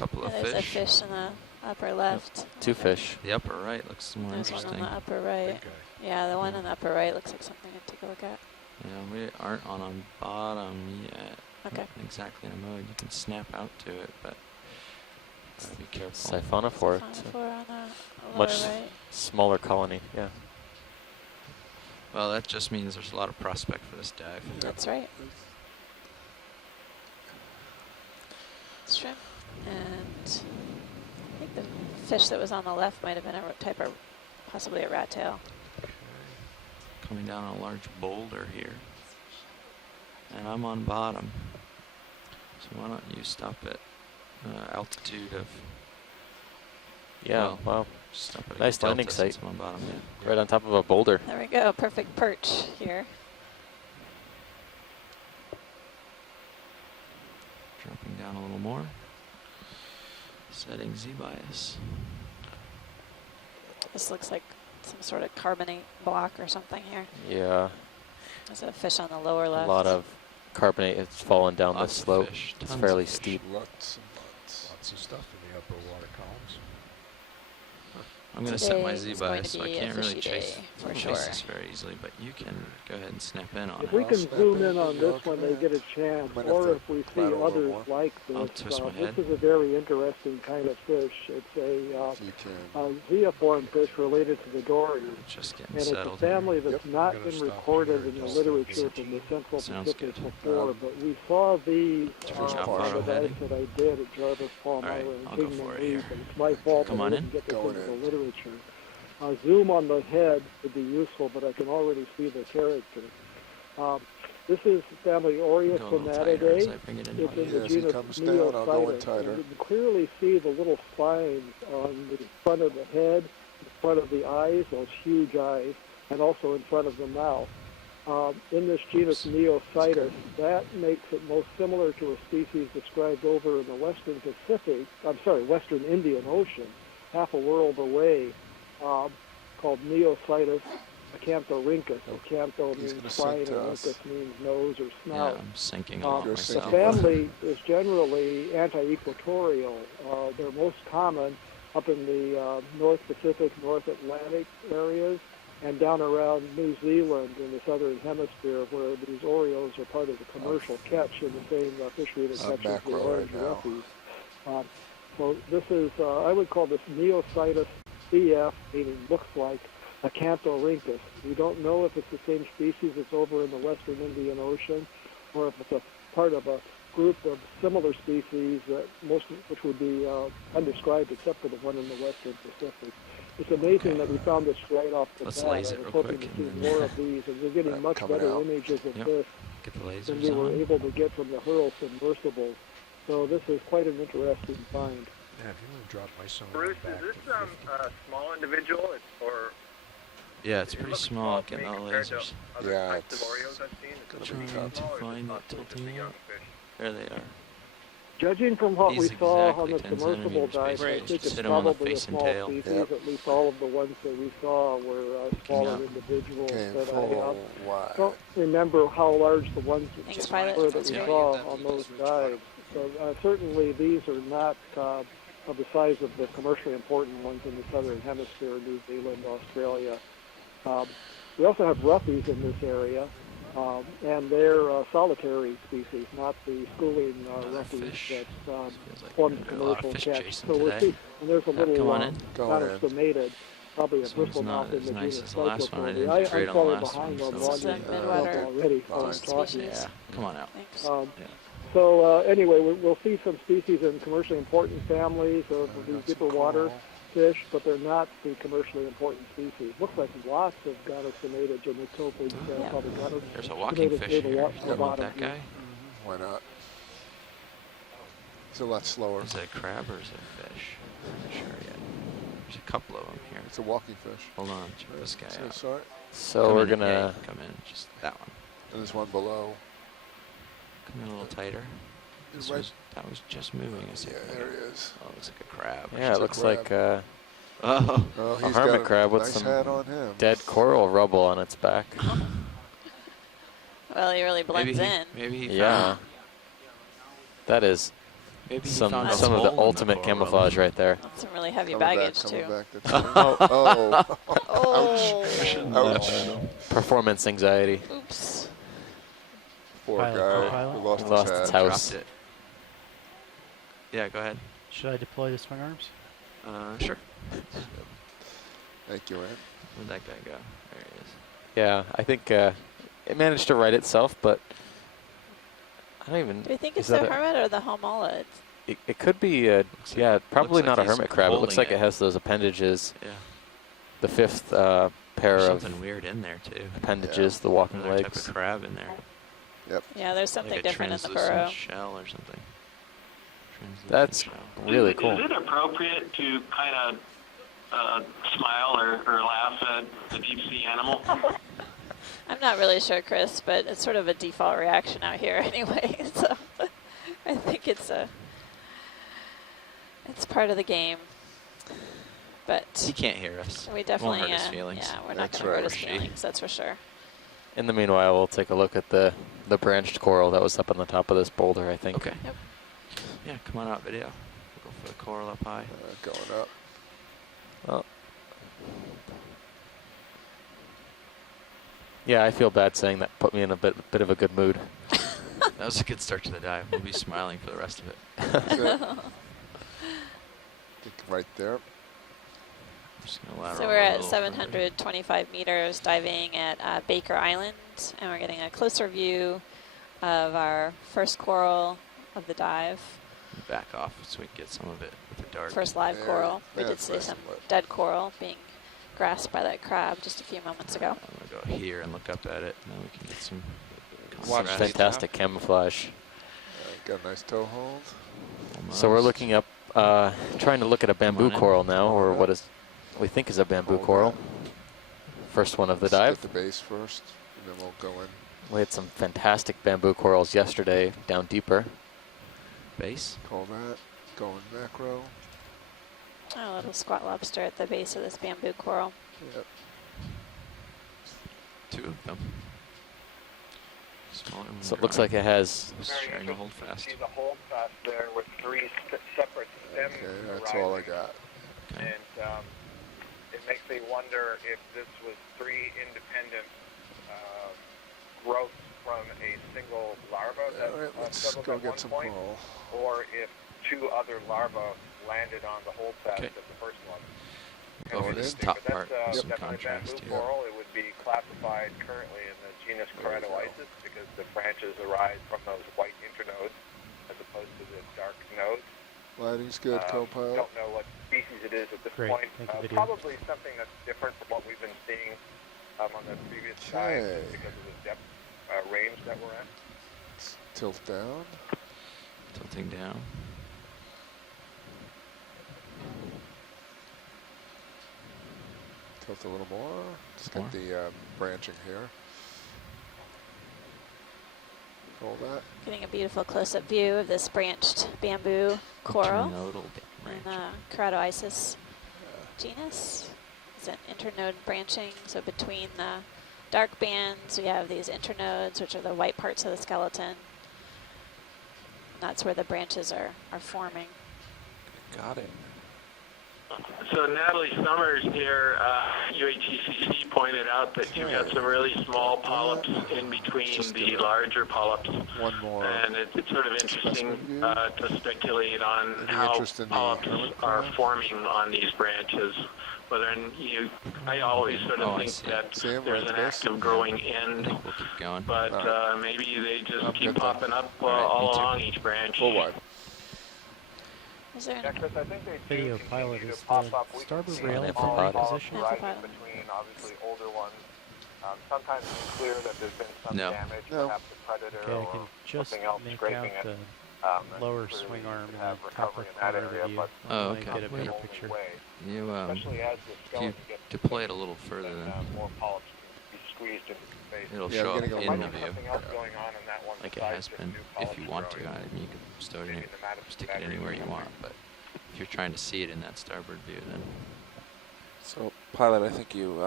couple of There's a fish. fish in the upper left. Two fish. The upper right looks more There's interesting. one on the upper right. Yeah, the one on the upper right looks like something I'd take a look at. Yeah, we aren't on bottom yet. Okay. Not exactly in a mode. You can snap out to it, but gotta be careful. Siphonophore. Siphonophore on the Much lower right. smaller colony, yeah. Well, that just means there's a lot of prospect for this dive. That's right. Shrimp. And I think the fish that was on the left might have been a type of, possibly a rat tail. Coming down on a large boulder here. And I'm on bottom. So why don't you stop at altitude of... Yeah, well, wow. Stop at a Nice delta landing since site. I'm on bottom, yeah. Right on top of a boulder. There we go, perfect perch here. Dropping down a little more. Setting Z-bias. This looks like some sort of carbonate block or something here. Yeah, There's a fish on the lower left. a lot of carbonate has fallen down the Lots of slope. fish, It's tons fairly of fish. steep. Lots and lots. Lots of stuff in the upper water columns. I'm going to set my Today is going Z-bias, to so I be a can't really fishy chase, day, for sure. this very easily, but you can go ahead and snap in on If it. we can Snap zoom in, in on you this know, when they get a chance, might have or to if we see flat a little others more. like I'll this, twist my head. this is a very interesting kind of fish. It's You can. a zeoform fish related to the dories. Just getting And it's a settled here. family that's Yep, not I'm been gonna stop recorded here in the just literature from the Central Sounds Pacific good. before, but we saw these Turn off on auto the dive heading. that I did at Jarvis, Palmyra, Alright, and I'll go Kingman for it Reef, here. and it's my fault Come I on didn't in. get this Going into in. the literature. Zoom on the head would be useful, but I can already see the character. This is family Go a little tighter as I Oreosomatidae. bring it in. It's in the As he genus comes down, I'll go in Neophyta. tighter. You can clearly see the little spines on the front of the head, in front of the eyes, those huge eyes, and also in front of the mouth. In this genus Neophyta, that makes it most similar to a species described over in the Western Western Indian Ocean, half a world away, called Neophytus acanthorhynchus. Acantho He's means gonna spine, sink and to us. rynchus means nose or Yeah, snout. I'm sinking Uh, along You're the myself. family is generally anti-equatorial. They're most common up in the North Pacific, North Atlantic areas, and down around New Zealand in the southern hemisphere, where these Oreos are part of the commercial catch in the same fishery that catches the mackerel orange right now. roughies. So this is, I would call this Neophytus CF, meaning looks like acanthorhynchus. We don't know if it's the same species that's over in the Western Indian Ocean, or if it's a part of a group of similar species that which would be undescribed except for the one in the Western Pacific. It's amazing that we found this right off the Let's bat. laze I it was real hoping quick to see and then- more of these, and we're getting much coming better out. images of Yep. this Get the than lasers we were on. able to get from the Hurl submersibles. So this is quite an interesting find. Yeah, if you want to drop my son Bruce, back is this to 50. a small individual, or Yeah, it's it pretty looks small. to me Getting all compared to lasers. other Yeah, types of it's Oreos I've seen? gonna Is be it Trying tough. to small, or is it find it, possibly just a tilting young out. fish? There they are. Judging from what He's we saw on exactly the 10 submersible centimeters, dive, I basically. think Just it's hit him on the probably a face and small tail. species. Yep. At least all of the ones that we saw were smaller up. individuals. Okay, But I full wide. don't remember how large the ones Thanks, were Pilot. that we Yeah. saw on those dives. So certainly these are not of the size of the commercially important ones in the southern hemisphere, New Zealand, Australia. We also have roughies in this area, and they're solitary species, not the schooling Another roughies fish. that Feels like form we're the gonna do a lot of commercial fish catch. chasing So we'll today. see. And there's a little come on in. Going in. non-stomated, probably a This one's bristle not mouth in as the nice genus as the last one. I Cyclophobia. didn't I'm do great on the falling last behind one, on so This is a launching midwater already. fine. species. Yeah, come on out. Thanks. Yeah. So anyway, we'll see some species in commercially important families of these deeper water fish, but they're not the commercially important species. Looks like lots of gonosomated genitophids, Yeah. probably There's a walking fish here. the You want bottom that here. guy? Why not? He's a lot slower. Is it a crab or is it a fish? I'm not sure yet. There's a couple of them here. It's a walking fish. Hold on, check this guy So out. sorry. So Come we're in, yeah, gonna, you can come in, just that one. And there's one below. Come in a little tighter. This Right. that was just moving a Yeah, second there ago. he is. Oh, it looks like a crab. yeah, It's it a looks crab. like Oh, Oh, a he's hermit got crab with nice some hat on him. dead coral rubble on its back. Well, he really blends maybe in. maybe he Yeah. found That is Maybe he Some found a of the hole in ultimate coral. camouflage right there. That's some really heavy Coming baggage back, coming too. back. That's oh. Oh. Ouch. Performance anxiety. Oops. Poor Pilot, guy. co-pilot? We lost, Lost his his hat. house. Dropped it. Yeah, go ahead. Should I deploy the swing arms? Sure. Thank you, Ed. Where'd that guy go? There he is. Yeah, I think it managed to right itself, but I don't even. Do we think is it's the that a- hermit or the homola? It could be, Looks yeah, like- probably looks not like a he's hermit crab. It looks holding like it has those appendages. Yeah. The fifth pair There's of something weird in there too. appendages, the walking Another type legs. of crab in there. Yeah, there's something like a different in the translucent burrow. shell or something. Translucent That's shell. really cool. Is it appropriate to kind of smile or laugh at a deep sea animal? I'm not really sure, Chris, but it's sort of a default reaction out here anyway. So I think it's part of the game. But He can't hear us. we definitely, Won't hurt his feelings. yeah, we're not That's going to hurt right. his Or she. feelings, that's for sure. In the meanwhile, we'll take a look at the branched coral that was up on the top of this boulder, I think. Okay. Yep. Yeah, come on out, video. We'll go for the coral up high. Going up. Well, yeah, I feel bad saying that. Put me in a bit of a good mood. That was a good start to the dive. We'll be smiling for the rest of it. Good. Think right there. I'm just gonna lateral So we're a at little further. 725 meters diving at Baker Island, and we're getting a closer view of our first coral of the dive, Back off so we can get some of it with the dark. first live There- coral. We did that's see nice some and lit. dead coral being grasped by that crab just a few moments ago. I'm gonna go here and look up at it, and then we can get some Watch contrast. fantastic camouflage. Got a nice toe hold. So we're Almost. looking up, trying to look at a bamboo on in. coral now, or Hold what up. is we think is a bamboo Hold coral. up. First one of the Let's dive. Get the base first, and then we'll go in. We had some fantastic bamboo corals yesterday down deeper. Base. Call that. Going macro. Oh, a little squat lobster at the base of this bamboo coral. Yep. Two of them. Smaller one. So it looks like it has. Sharing a hold fast. See the hold fast there with three separate stems. Okay, that's all I got. Okay. And it makes me wonder if this was three independent growths from a single larva that All right, let's settled go at get one some point, coral. or if two other larvae landed on the hold fast Okay. of the first one. Go for Going this in. top But part that's with some definitely contrast bamboo here. coral. It would be classified currently in the genus There we go. Keratoisis because the branches arise from those white internodes as opposed to the dark nodes. Lighting's good, co-pilot. Don't know what species it is at this Great. point. Thank you, video. Probably something that's different from what we've been seeing on the previous dive Okay. because of the depth range that we're at. Let's tilt down. Tilting down. Tilt a little more. Just More. get the branching here. Hold that. Getting a beautiful close-up view of this branched bamboo coral Internodal in branch. the Keratoisis genus. It's an internode branching, so between the dark bands we have these internodes, which are the white parts of the skeleton. That's where the branches are forming. Got it. So Natalie Summers here, UATCC pointed out that you've got some really small polyps in between Just the gonna- larger polyps. One more. And it's sort of interesting to speculate on Any how interest in the polyps hermit are crab? forming on these branches. Whether I always sort Oh, of I think see. that See 'em there's right an there? active growing I end, think we'll keep going. but Alright. maybe they just I'm keep good then. popping up Alright, all me too. along each branch. Full wide. Is there Yeah, Chris, I think they do Video continue pilot to is pop the up. We can starboard see rail small in polyps position? rising Pilot. between obviously older ones. Sometimes it's clear that there's been some No. damage, No. perhaps a predator Okay, I or can just something else make scraping out it. the and lower clearly swing you arm could in have the upper recovery in that corner of area, the view. but Oh, Let me okay. get a the better only picture. way, You especially as the skeleton gets deploy it a little further, then then more polyps can be squeezed into space. it'll Yeah, show we're up getting a in Might the be view, something else going on in that one like it besides has just been. new If polyps you want to, growing. I mean, you can stow it Maybe in, the mat- stick it battery anywhere you or want. something. But if you're trying to see it in that starboard view, then So, pilot, I think you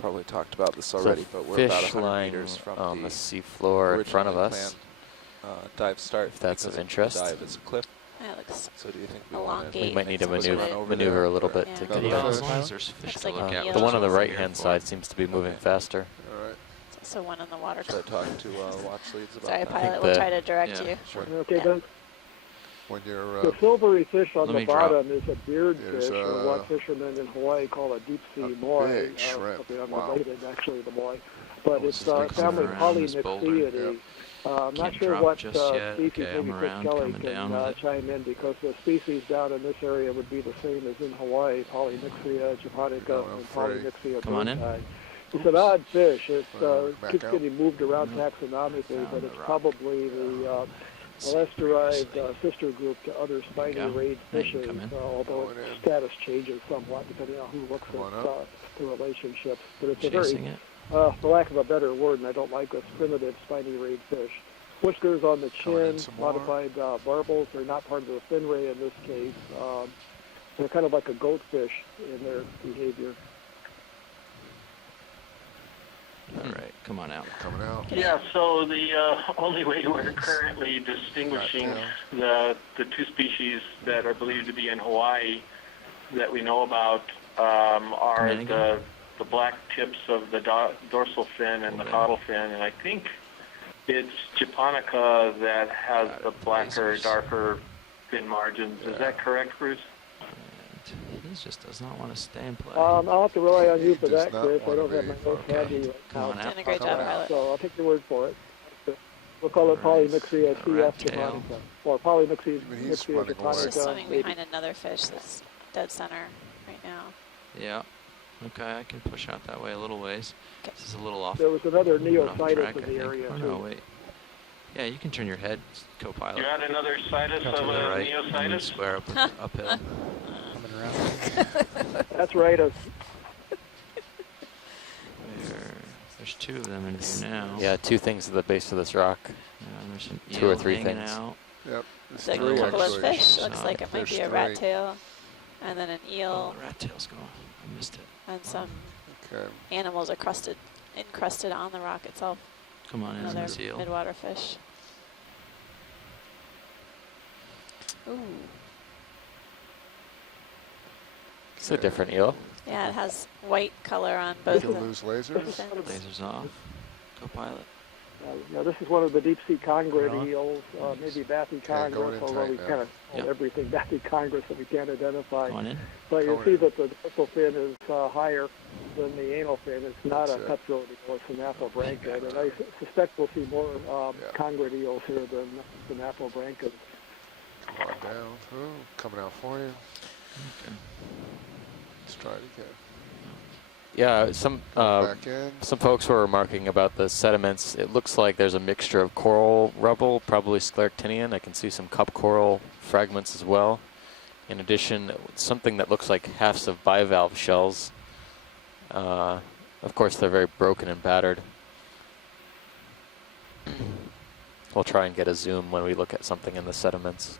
probably talked about this So already, but we're about fish 100 lying meters from on the the seafloor in front of originally us. planned, dive start. If that's because of interest. The dive is a cliff. That looks So do you think we want elongate. We might need to Let's run over maneuver there. a little bit Yeah. to Another get fish. Yeah, down. as long as there's fish Looks to like look an at. eel. The one on the that's what we're right-hand here side for. seems to be moving Okay. faster. All right. There's also one in the water Should I column. talk to watch leads about Sorry, that? pilot. We'll the- try to direct yeah. you. Sure. Okay, Yeah. then When you're the silvery fish on Let the me drop. bottom is a beard There's fish, or a- what fishermen in Hawaii call a deep sea a moi. big shrimp. Something Wow. unrelated, actually, to moi. But Oh, it's it's like family coming around this boulder. Polynyxiidae. I'm not Can't sure drop what just yet. species, Okay, maybe I'm Chris around, Kelly coming can down with it. chime in, because the species down in this area would be the same as in Hawaii, Polynyxia japonica Going and free. Polynyxia Come on in. birdii. It's an odd fish. It Back keeps out. getting moved around No. taxonomically, Found but the it's rock. probably the See mollusc-derived previously. sister group to other spiny go. rayed Now you can fishes, come in. although Going its in. status changes somewhat depending on who looks Come on at up. the relationships. But it's a Chasing very, it. for lack of a better word, and I don't like this, primitive spiny rayed fish. Whiskers on the Coming in chin, some more. modified barbels. They're not part of the fin ray in this case. They're kind of like a goatfish in their behavior. All right, come on out. Coming out. Yeah, so the only way we're currently distinguishing Right the two species that are believed to be in Hawaii that we know about are Come in again. the black tips of the dorsal fin and the Okay. caudal fin, and I think it's japonica that has Got the it. blacker, Lasers. darker fin margins. Is that correct, Bruce? And he just does not want to stay and play. I'll have to rely on you for Does that, not Chris. I wanna don't have be my notes okay. handy right Come now. on out. Doing a great job, Coming out. pilot. So I'll take your word for it. We'll call it All right. Polynyxia Got a CF rat tail. japonica, or Polynyxia Even he's Nyxia running away. It's japonica. just swimming maybe. behind another fish that's dead center right now. Yeah. Okay, I can push out that way a little ways. Okay. This is a little off. There was another a little bit off neophytus track, in I the think. area, Oh, too. no, wait. Yeah, you can turn your head, co-pilot. You had another situs To of the a right, and then neositis? square up, uphill. Coming around. That's right. There's two of them in here now. Yeah, two things at the base of this rock. And there's an Two or eel three hanging things. out. Yep. There's It's like three, a couple of actually. fish. Looks So like it might there's be a three. rat tail, and then an Oh, eel, the rat tail's gone. I missed it. and some Okay. animals are encrusted on the rock itself. Come on in, Another this eel. midwater fish. Ooh, It's a different eel. yeah, it has white color on You both can of them. lose lasers. Lasers off. Co-pilot. Now, this is one of the deep sea congrid Right on. eels, maybe going Bathychondrus, in although tight we now. kind of call Yep. everything Bathychondrus that we can't identify. Come on in. But you'll Going see in. that the dorsal fin is higher than the anal fin. It's not That's a it. cutthroat eel, it's an apobranched. And I suspect we'll see more Yeah. congrid eels here than apobranched. Come on down. Ooh, coming out for you. Okay. Let's try it again. Yeah, some Back in. some folks were remarking about the sediments. It looks like there's a mixture of coral rubble, probably scleractinian. I can see some cup coral fragments as well. In addition, something that looks like halves of bivalve shells. Of course, they're very broken and battered. We'll try and get a zoom when we look at something in the sediments.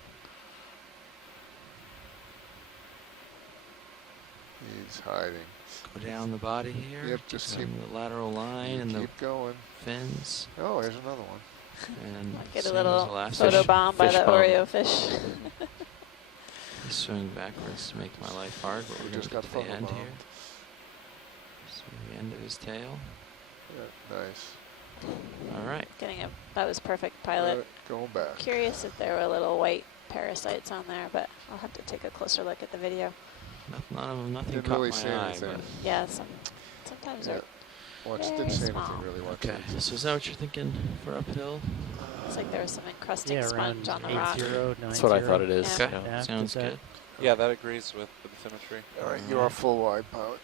He's hiding. Go down the body here. Yep, just down keep- the lateral line and the Keep going. fins. Oh, there's another one. And Get same a as the little last photo fish. bomb by fish the bomb. Oreo fish. He's swimming backwards to make my life hard, but We we're going just to get got to the photo end bombed. here. So the end of his tail. Yeah, nice. All right. That was perfect, pilot. Right, going back. Curious if there were little white parasites on there, but I'll have to take a closer look at the video. None of them, nothing Didn't caught really my see eye. anything. Yeah, sometimes Yeah. they're Watch, very didn't say small. anything really. But, Watch okay, it. so is that what you're thinking for uphill? looks like there was some encrusting Yeah, around sponge on the rock. 80, That's what I thought it is. Yeah. Okay, Yeah, sounds is that- good. Yeah, that agrees with the bathymetry. All right, you're on full wide, pilot.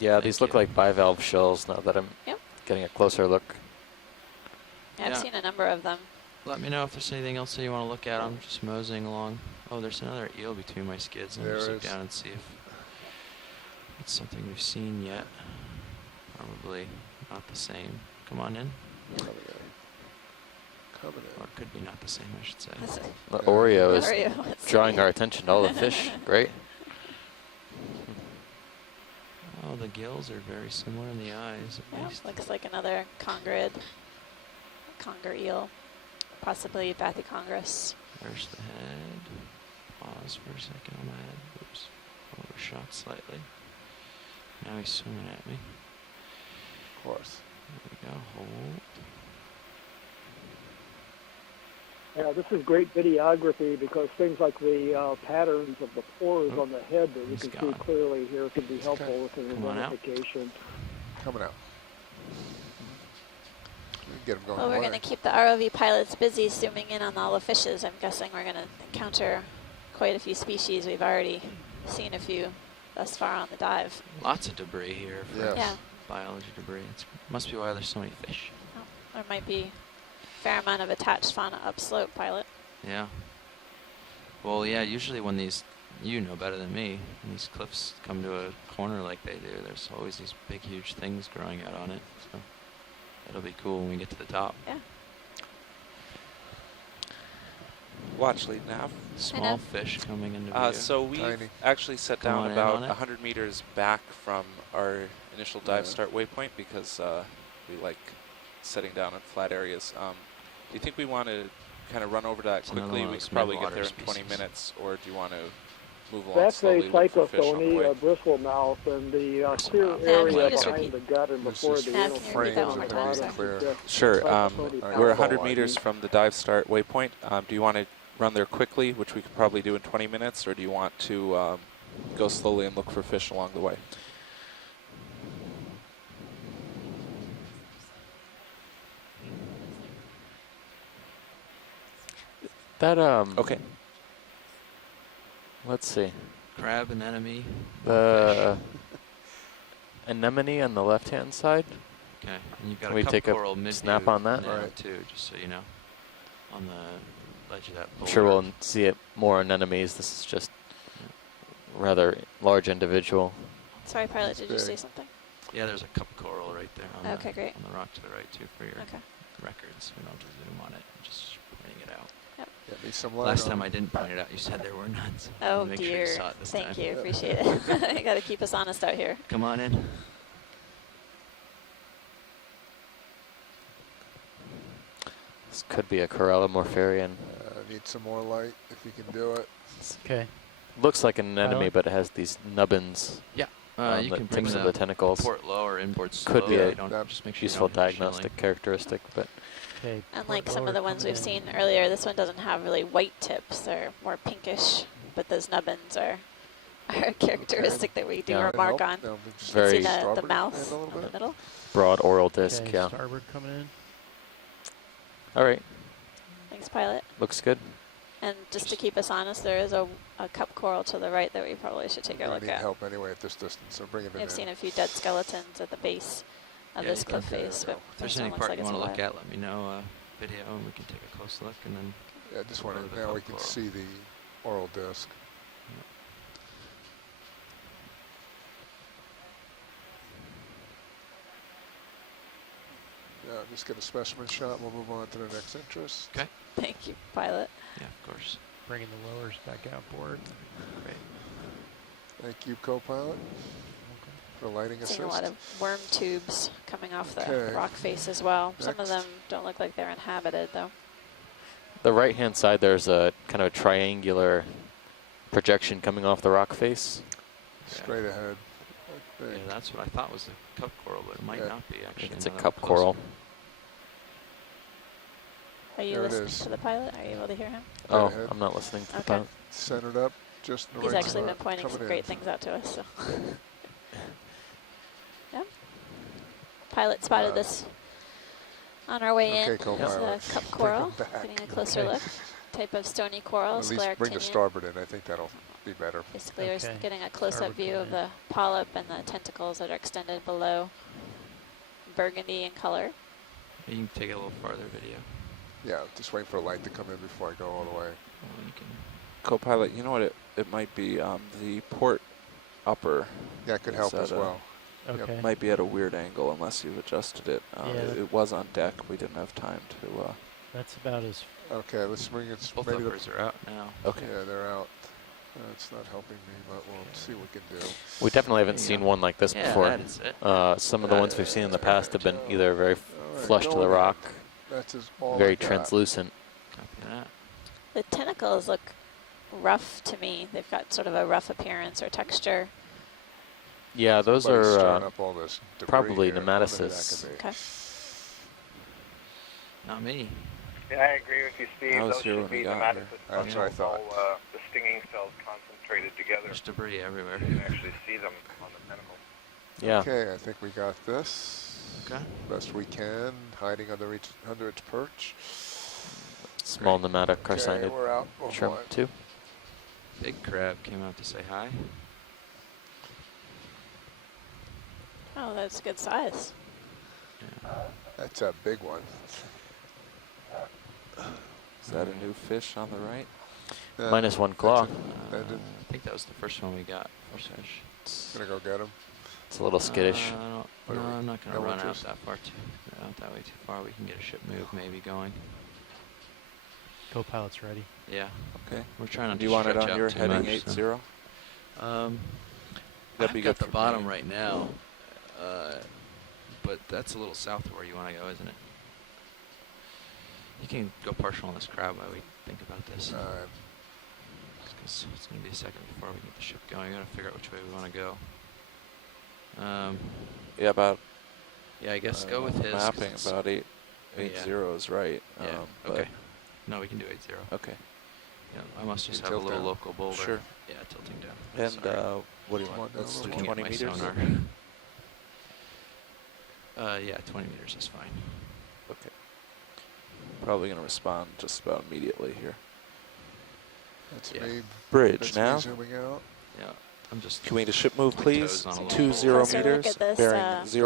Yeah, Thank these look you. like bivalve shells now that I'm Yep. getting a closer look. Yeah, I've Yeah. seen a number of them. Let me know if there's anything else that you want to look at. I'm just moseying along. Oh, there's another eel between my skids. Let me just There look is. down and see if it's something we've seen yet. Probably not the same. Come on in. Coming in. Coming Or in. it could be not the same, I should say. That's The Yeah. Oreo is Oreo. Let's drawing see. our attention to all the fish. Great. Oh, the gills are very similar in the eyes, at Yeah, least. looks like another conger eel, possibly Bathychondrus. First the head. Pause for a second on my head. Oops. Overshot slightly. Now he's swimming at me. Of course. There we go. Hold. Yeah, this is great videography because things like the patterns of the pores on the head that you He's can gone. see clearly here can be helpful with an Come on out. identification. Coming out. We can get him going. Well, we're away. going to keep the ROV pilots busy zooming in on all the fishes. I'm guessing we're going to encounter quite a few species. We've already seen a few thus far on the dive. Lots of debris here for Yes. Yeah. biology debris. It must be why there's so many fish. Oh, there might be a fair amount of attached fauna upslope, pilot. Yeah. Well, yeah, usually when these, you know better than me, when these cliffs come to a corner like they do, there's always these big, huge things growing out on it. So it'll be cool when we get to the top. Yeah. Watch lead nav. Small fish coming into view. So we Tiny. actually set Come on down in about on it. 100 meters back from our initial dive start waypoint because we like setting down in flat areas. Do you think we want to kind of run over that It's another quickly? one of We those could probably get mid-water there in 20 species. minutes, or do you want to move along That's slowly, a look for fish on the cyclophony, way? a bristlemouth, and the clear Bristlemouth. Yeah, can you area just behind repeat? the gut and This before is the Nav, anal can you repeat that one more time, bottom sorry? is Clear. just Sure. cyclophony We're We're palpable 100 ID. meters from the dive start waypoint. Do you want to run there quickly, which we could probably do in 20 minutes, or do you want to go slowly and look for fish along the way? That Okay. let's see. Crab anemone. The anemone on the left-hand side. Okay, and you've got Can a we cup take a coral mid snap on that? now Alright. too, just so you know, on the ledge of that I'm boulder. sure we'll see it more anemones. This is just rather large individual. Sorry, pilot, did you say big. something? Yeah, there's a cup coral right there on, Okay, great. on the rock to the right too for your Okay. records. We don't have to zoom on it, just pointing it out. Get me some light Last on time it. I didn't point it out, you said there were none. So I Oh wanted to make sure dear. you saw it this Thank time. you, appreciate it. You got to keep us honest out here. Come on in. This could be a Corallimorpharian. Need some more light if you can do it. Okay. Looks like an anemone, Pilot? but it has these nubbins on You the can bring tips the of the tentacles. port low or inboard slow. Could be a You don't, just make sure Useful you don't hit the diagnostic shilling. characteristic, but Okay. Unlike port some of lower the ones coming we've in. seen earlier, this one doesn't have really white tips. They're more pinkish, but those nubbins are a characteristic that we do Yeah. remark on. No, You just Very- can see the starboard mouth end a little in the bit. middle. broad oral disc, Okay, yeah. starboard coming in. All right, Thanks, pilot. looks good. And just to keep us honest, there is a cup coral to the right that we probably should take a I look need at. help anyway at this distance, so bring it in. We've seen a few dead skeletons at the base of Yeah, this you cliff can- face, but If there's this any one looks part like you it's want to look alive. at, let me know. Video, and we can take a close look, and then Yeah, just want Over to, the now cup we can coral. see the oral disc. Yeah, just get a specimen shot. We'll move on to the next interest. Okay. Thank you, pilot. yeah, of course. Bringing the lowers back outboard. Great. Thank you, co-pilot, for lighting assist. Seeing a lot of worm tubes coming off the Okay. rock face as well. Some of Next. them don't look like they're inhabited, though. The right-hand side, there's a kind of triangular projection coming off the rock face. Straight ahead. I Yeah, think. that's what I thought was a cup coral, but it might Yeah. not be actually. It's a now that cup I'm closer. coral. Are you There it listening is. to the pilot? Are you able to hear him? Straight Oh, ahead. I'm not listening to the Okay. pilot. Centered up, just in the He's right actually been spot, pointing some coming great in. things out to us. So. Yeah. Pilot spotted this on our way Okay, in. co-pilot. It's a cup Bring coral. him back. Getting a closer Okay. look. Type of stony coral, At least bring the scleractinian. starboard in. I think that'll be better. Basically, we're Okay. getting a close-up Starboard view of coming the polyp and the tentacles that are extended below, burgundy in color. You can take it a little farther video. Yeah, just waiting for the light to come in before I go all the way. Well, you can. Co-pilot, you know what it might be? The port upper Yeah, it could Is help that as a- well. Okay. might be at a weird angle unless you've adjusted it. Yeah. It was on deck. We didn't have time to. That's about as Okay, let's bring it. Both Maybe the, uppers are out now. Okay. yeah, they're out. It's not helping me, but we'll see what we can do. We definitely haven't There you seen go. one like this Yeah, before. that is it. Some of the ones we've seen in the past have been either very All right, flush to go the ahead. rock, That's all I very got. translucent. Copy that. The tentacles look rough to me. They've got sort of a rough appearance or texture. Yeah, those Somebody's are stirring up all this debris probably here. I wonder who that nematocysts. could be. Okay. Not me. Yeah, I agree with you, Steve. I was Those here should when we be got nematocyst here. That's what I pustules, thought. all the stinging cells concentrated together. There's debris everywhere. You can actually see them on the tentacle. Yeah. Okay, I think we got this. Okay. Best we can, hiding under its perch. Small Okay, nematocarcinid we're out. We'll shrimp fly. too. Big crab came out to say hi. Oh, that's a good size. That's a big one. Is that a new fish on the right? Minus one claw. I think that was the first one we got. First fish. Gonna go get him. It's a little skittish. No, What are we- I'm not going to no run out interest? that far out that way too far. We can get a ship move maybe going. Co-pilot's ready. Yeah. Okay. We're trying not Do to you want it stretch on out your too heading much, 80? so. That'd be I've good got the for bottom me. right now, but that's a little south of where you want to go, isn't it? You can go partial on this crab while we think about this. Because it's going to be a second before we get the ship going. We got to figure out which way we want to go. Yeah, about. Yeah, I guess go with his. 'cause Mapping it's- about 80 yeah. is right. Yeah. But Okay. No, we can do 80. Okay. Yeah, I must just You have a tilt little down? local boulder. Sure. Yeah, tilting down. And Sorry. what do you Come want? on down Let's a do little Looking 20 at my meters. sonar. Yeah, 20 meters is fine. Okay. Probably gonna respond just about immediately here. That's Yeah. me. Bridge That's now. me zooming out. Yeah, I'm just. Can we the ship move, My please? toes on a little 20 Closer look meters, at this, bearing 080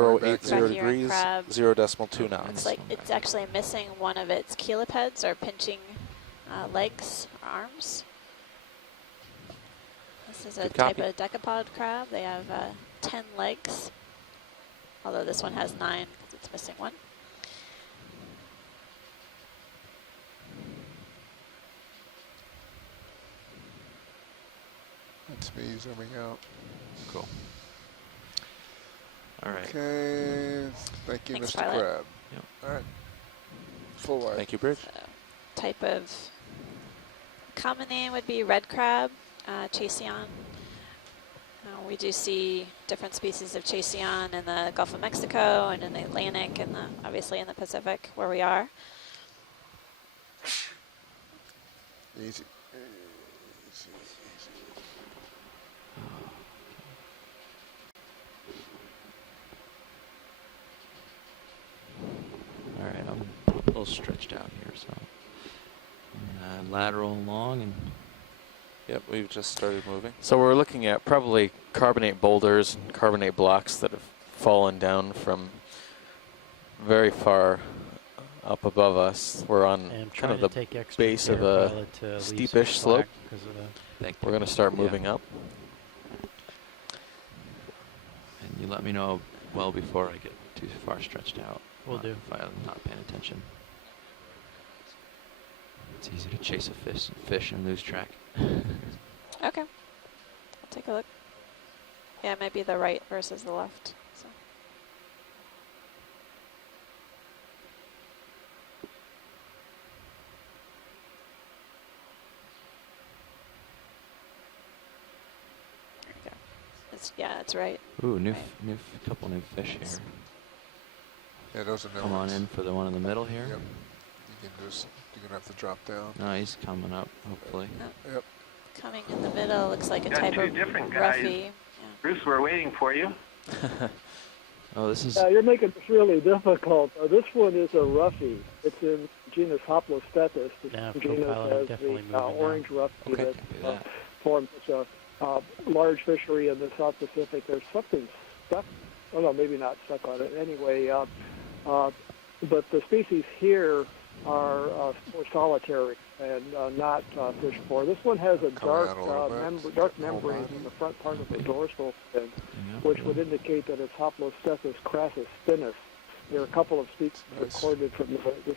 Brachyuran degrees, crab. 0.2 knots. It's like it's actually missing one of its chelipeds or pinching legs or arms. This is a Good type copy. of decapod crab. They have 10 legs, although this one has 9 because it's missing one. That's me zooming out. Cool. All right. Okay. Thank you, Thanks, Mr. pilot. Crab. Yep. All right. Full wide. Thank you, Bridge. Type of common name would be red crab, Chaseon. We do see different species of Chaseon in the Gulf of Mexico and in the Atlantic and obviously in the Pacific where we are. Easy. Easy. All right, I'm a little stretched out here, so I'm gonna lateral long and. Yep, we've just started moving. So we're looking at probably carbonate boulders and carbonate blocks that have fallen down from very far up above us. We're on And kind of the take extra base of care, a pilot, to leave some steepish slope. slack 'cause of the We're going to start Yeah. moving up. And you let me know well before I get too far stretched out. Will do. If I'm not paying attention. It's easy to chase a fish and lose track. Okay, I'll take a look. Yeah, it might be the right versus the left. So. There you go. Yeah, it's right. Ooh, couple new fish here. Yeah, those are no Come on ones. in for the one in the middle here. Yep. You're gonna have to drop down. No, he's coming up, hopefully. Yep. Coming in the middle looks like a Got type two of different guys. roughy. Yeah. Bruce, we're waiting for you. Oh, this is. You're making this really difficult. This one is a roughie. It's in genus Hoplostethus. The Yeah, genus co-pilot, has definitely the moving now. orange roughie Okay. that Copy that. forms such a large fishery in the South Pacific. There's something stuck. Oh no, maybe not stuck on it. Anyway, but the species here are more solitary and not fish for. This one has a Coming dark out a little bit. dark Hold membrane on. in the front part of the Okay. dorsal fin, Yep. which would indicate that it's Hoplostethus crassus spinus. There are a couple of species Nice. recorded from the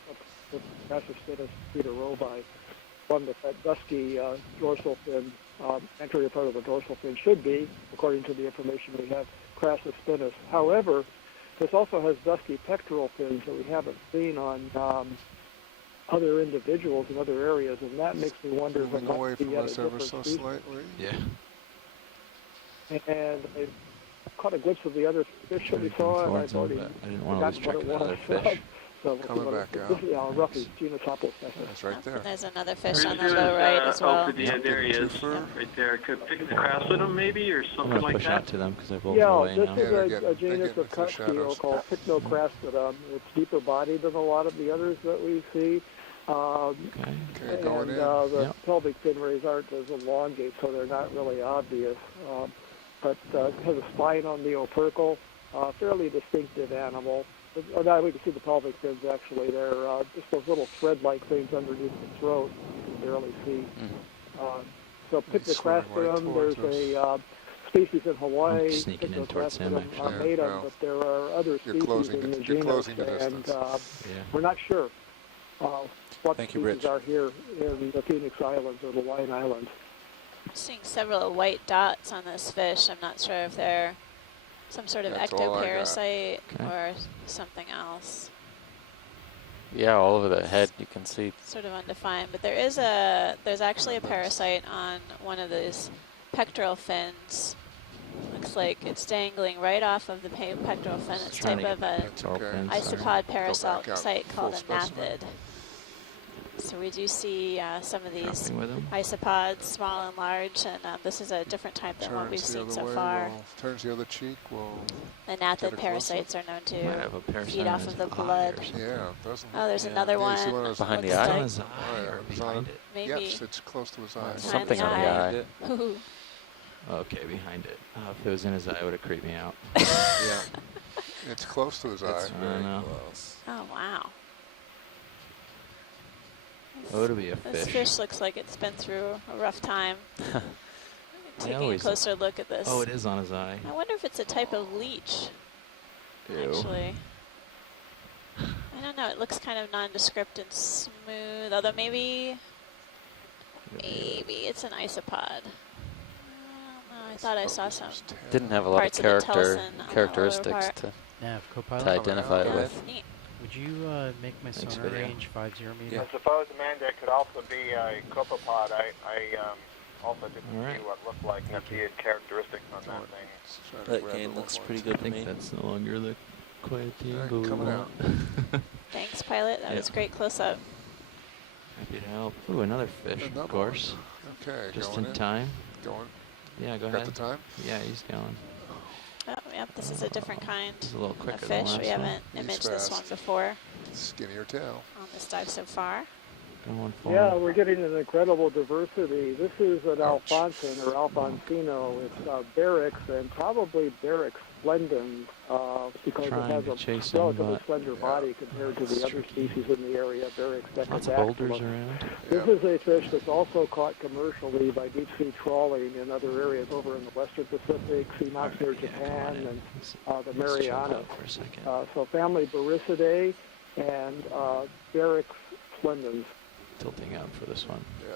crassus spinus Peter rovi. One with that dusky dorsal fin, anterior part of the dorsal fin should be, according to the information we have, crassus spinus. However, this also has dusky pectoral fins that we haven't seen on other individuals in other areas, and that makes me wonder if it Moving away might be from at a us ever different so species. slightly. Yeah. And I caught a glimpse of the other fish that we saw, and I've already I didn't want to lose forgotten track what of it that was. other fish. So we'll see Coming what back it, out. this is Ruffy, genus Hoplus. That's right there. And there's another fish on the Here's low right as well. Ophidia, there he is, Twofer. right there. Could pick the crest with him maybe, or I'm something gonna like push that. out to them because they're both Yeah, away this now. is they're a getting genus into of the cup shadows. seal called Pycnocrastodon. It's deeper bodied than a lot of the others that we see. Okay. Okay, going And in. the Yep. pelvic fin rays aren't as elongate, so they're not really obvious. But it has a spine on the opercle, fairly distinctive animal. Now we can see the pelvic fins actually. They're just those little thread-like things underneath the throat you can barely see. So He's swimming right Pycnocrastodon, towards there's a species in Hawaii, I'm sneaking in towards him, Pycnocrastodon actually. matum, Yeah, but there are other You're species closing in the- the you're genus, closing the and distance. Yeah. we're not sure what Thank you, species Rich. are here in the Phoenix Islands or the Hawaiian Islands. I'm seeing several white dots on this fish. I'm not sure if they're some sort of That's all I got. ectoparasite Okay. or something else. Yeah, all over the head you can see. Sort of undefined, but there's actually a parasite on one of these pectoral fins. Looks like it's dangling right off of the pectoral fin. It's Trying type to of get a pectoral okay. fins. isopod back out, parasite called a full specimen. nathid. So we do see some of these Dropping with him. isopods, small and large, and this is a different type than what we've Turns the seen other so way. far. Turns the other cheek. We'll. The Get a nathid close-up. parasites are known Might to have a parasite feed on off his of the eye blood. or something. Yeah, doesn't. Oh, there's Yeah. another Yeah, you one. see one of those Behind the looks eye? It's on like- his eye yeah, or it's behind on- it. Maybe. Yes, it's close to his eye. Behind Something the on the eye. eye. Ooh. Okay, behind it. If it was in his eye, it would have creeped me out. Yeah, it's close to his eye. It's I very know. close. Oh, wow. Oh, it'll be a This fish. fish looks like it's been through a rough time. Taking a always- closer look at this. Oh, it is on his eye. I wonder if it's a type of leech, Ew. actually. I don't know. It looks kind of nondescript and smooth, although maybe it's an isopod. I don't know. I thought I saw some. Didn't have a lot of Parts of the character telson on the lower characteristics part. to Nav, co-pilot. identify it Yeah, with. that's neat. Would you make my Thanks, sonar video. range 50 meters? Yeah. I suppose, Amanda, it could also be a copepod. I also didn't All right. see what looked like Neptunian characteristics on that thing. That gain looks pretty good I to think me. that's no longer the quiet team, Alright, but we coming won't. Thanks, pilot. That Yeah. was great close-up. Happy to help. Ooh, another fish, Another of course. one. Okay, Just going in time. Going. Yeah, go Got ahead. the time? Yeah, he's going. Oh, yep. This is a different kind He's a little of quicker than fish. last We one. haven't He's imaged this one fast. before Skinnier tail. on this dive so far. Going for Yeah, him. we're getting an incredible diversity. This is an Ouch. Alphonsine or Alfonsino. It's Barracks and probably Barracks splendens because it Trying has to a chase him, relatively but slender body compared to the it's other tricky. species in the area, Barracks Lots of boulders decadactylus. around. This Yeah. is a fish that's also caught commercially by deep sea trawling in other areas over in the western Pacific, seamounts near Yeah, come on Japan, in. and Let's- the let's chill Marianas. out for a second. So family Baricidae and Barracks splendens. Tilting out for this one. Yeah.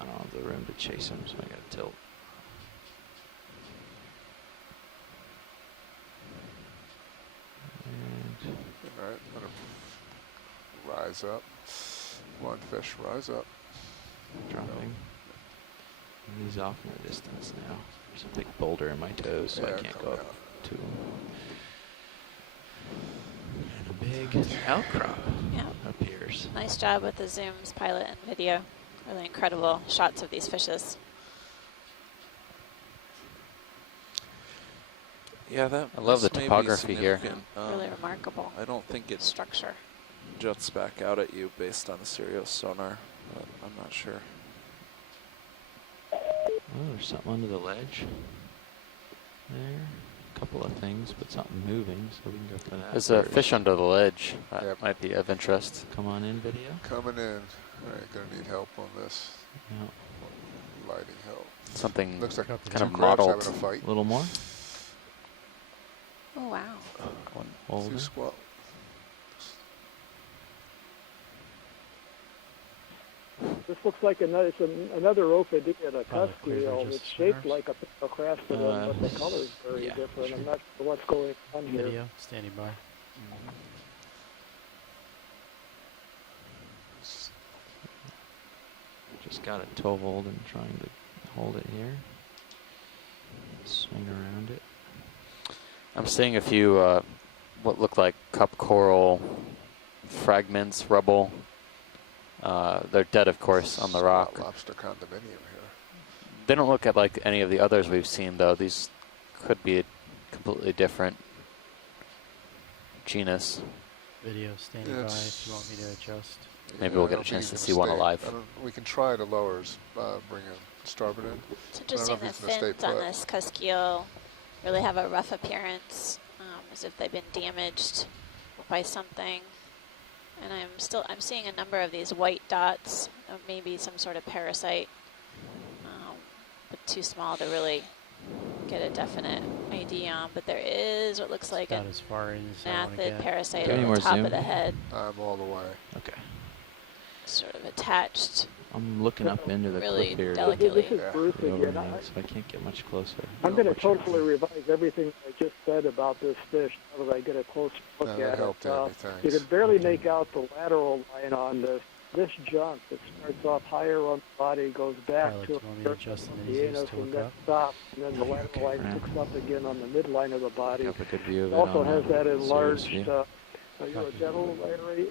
I don't have the room to chase him, so I got to tilt. And All right, I'm gonna rise up. Come on, fish, rise up. dropping. He's off in the distance now. There's a big boulder in my toes, so I Yeah, can't come go up down. to him. And a big outcrop Yeah. appears. Nice job with the zooms, pilot, and video. Really incredible shots of these fishes. Yeah, that. I love the this may be topography here. significant. Really remarkable I don't think it structure. juts back out at you based on the Sirius sonar, but I'm not sure. Oh, there's something under the ledge. There. A couple of things, but something moving, so we can go for that. There's a first. fish under the ledge. That Yep. might be of interest. Come on in, video. Coming in. All right, gonna need help on this. Yeah. Lighting help. Something Looks like Kind kind two of crabs mottled. having a fight. A little more. Oh, wow. Hold Two it. squat. This looks like another Ophidia, a Pilot clear, they're cuskeel. just It's shaped sonars. like a Pycnocrastodon, but the color's very yeah, different. sure. I'm not sure what's going on here. Video, standing by. Just got a toe hold and trying to hold it here. Swing around it. I'm seeing a few what look like cup coral fragments, rubble. They're dead, of course, on the rock. Lobster condominium here. They don't look at like any of the others we've seen, though. These could be a completely different genus. Video standing by if you want me to adjust. Maybe Yeah, we'll I get a don't think chance to he's see gonna one stay. alive. We can try to lower his, bring a starboard in. It's I don't know interesting if the he's gonna stay fins on put. this Cuskeel really have a rough appearance, as if they've been damaged by something. And I'm seeing a number of these white dots, maybe some sort of parasite, but too small to really get a definite ID on. But there is what looks like About an as far in as I wanna gnathed get. parasite Any at more the top zoom? of the head, I'm all the way. Okay. sort of attached. I'm looking up into the Really cliff here. delicately. This is Bruce The again. overhang, so I can't get much closer. I'm going to Unfortunately. totally revise everything I just said about this fish now that I get a close look No, at that it. helped, Andy, You thanks. can barely make out the lateral line on this. This junk that starts off higher on the body goes back Pilot, to do you want me to adjust the the nasals anus to and look then up? stops, and then the Okay, lateral line Fran. picks up again on the midline of the body. Have a good view of It it also on has that Sirius enlarged view. genital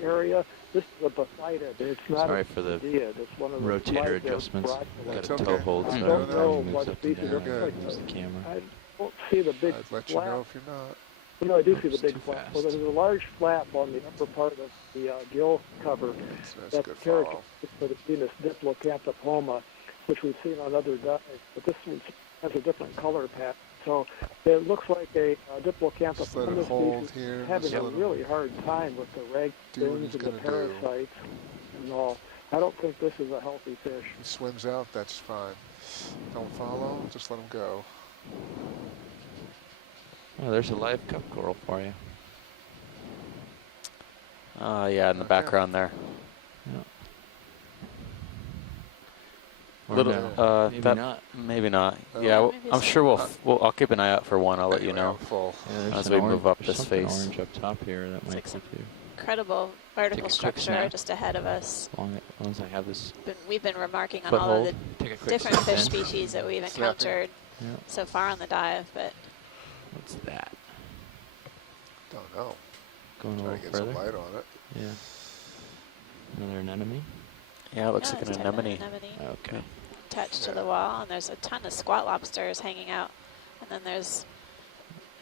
area. This is a Poseidon. It's not Sorry a for the Poseidon. It's one of the rotator slides that adjustments. brought to Got us. a It's toe okay. hold, I so don't every know time he moves what up and species down, it is. I use the camera. I don't see the big I'd let you flap. know if you're not. No, I do see the It's big too flap. fast. Well, there's a large flap on the upper part of the gill cover. That's a That's good follow. characteristic for the genus Diplocanthopoma, which we've seen on other dives, but this one has a different color pattern. So it looks like a Just let Diplocanthopoma it hold species here. having Just a let him really hard time with the rag do what fins he's and the gonna do. parasites and all. I don't think this is a healthy fish. He swims out, that's fine. Don't follow, just let him go. Oh, there's a live cup coral for you. Yeah, in the Okay. background there. Yeah. Or Little, no, maybe that- not. Maybe not. Oh. Yeah, Maybe I'm so. sure I'll keep an eye out for one. I'll let you Anyway, know. I'm full. Yeah, there's As an we orange, move up there's this something face. orange up top here that might like some- help you. Incredible vertical quick structure snap. just ahead of us. As long as I have this We've been remarking on all of foothold. the take a quick different step fish in. species that we've Snapping. encountered Yeah. so far on the dive, but What's that? Don't know. Going a Try to little get some further? light on it. Yeah. Another anemone? Yeah, it looks yeah, like it's an kind of anemone. Okay. attached to the wall, and there's a ton of squat lobsters hanging out, and then there's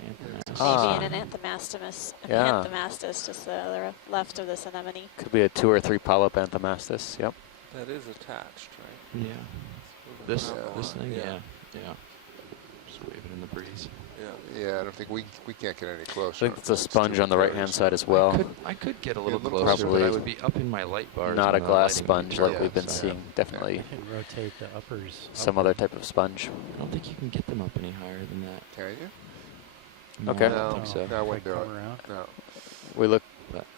Anthemast. Ah. maybe an anthomastus, Yeah. anthomastus just the other left of this anemone. Could be a 2 or 3 polyp anthomastus. Yep. That is attached, right? Yeah. This Yeah. this thing? Yeah. Yeah. Just wave it in the breeze. Yeah. Yeah, I don't think we can't get any I closer. think it's a sponge on the right-hand side as well. I could get a little It looks closer, but I probably would be up in my light bars. Not a and the glass lighting would sponge be like bad, we've been so seeing. Definitely I can rotate the uppers. some other type of sponge. I don't think you can get them up any higher than that. Can you? No, Okay. I don't think so. No, I wouldn't If I do come it. around. No. We look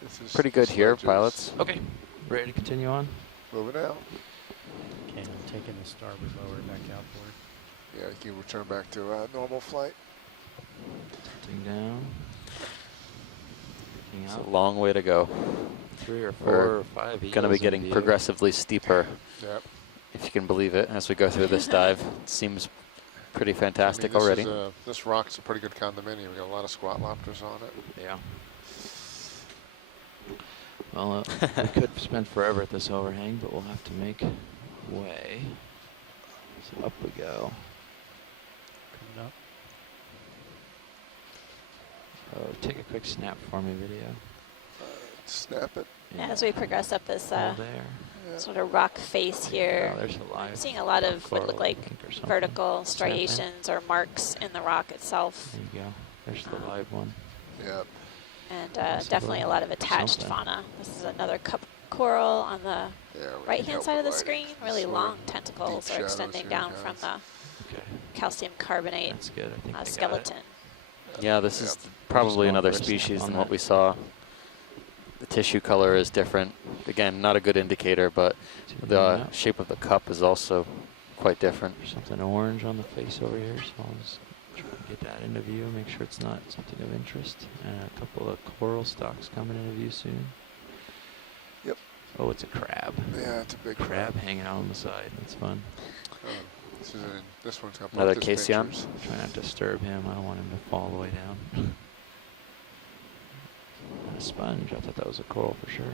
This is pretty good here, sledges. pilots. Okay. Ready to continue on? Moving out. Okay, I'm taking the starboard lower back outboard. Yeah, you can return back to normal flight. Tilting down. Looking It's a out. long way to go. 3 or 4 We're or 5 Going to be eels in getting view. progressively steeper, Yep. if you can believe it, as we go through this dive. It seems pretty fantastic this already. Is this rock's a pretty good condominium. We got a lot of squat lobsters on it. Yeah. Well, we could spend forever at this overhang, but we'll have to make way. So up we go. Coming up. Oh, take a quick snap for me, video. Snap it. As we progress up this Hold there. Yeah. sort of rock face here, Oh, there's a live. I'm seeing a lot of what look coral, like I think, or something. vertical Snap in. striations or marks in the rock itself, There you go. There's the live one. Yep. and Possible definitely a lot of attached something. fauna. This is another cup coral on the Yeah, we can right-hand help side of the with screen. lighting. Really Sort long of tentacles deep are shadows extending here, down from guys. the Okay. calcium carbonate That's good. I think I got it. skeleton. Yeah, this is Yep. probably going another for a snap species on than that. what we saw. The tissue color is different. Again, not a good indicator, but the Yeah. shape of the cup is also quite different. There's something orange on the face over here, so I'll just try to get that into view, make sure it's not something of interest. And a couple of coral stalks coming into view soon. Yep. Oh, it's a crab. Yeah, it's a big Crab hanging out on the side. That's fun. Oh, this one's got Another both his Okeanos. pictures. Try not to disturb him. I don't want him to fall all the way down. A sponge. I thought that was a coral for sure.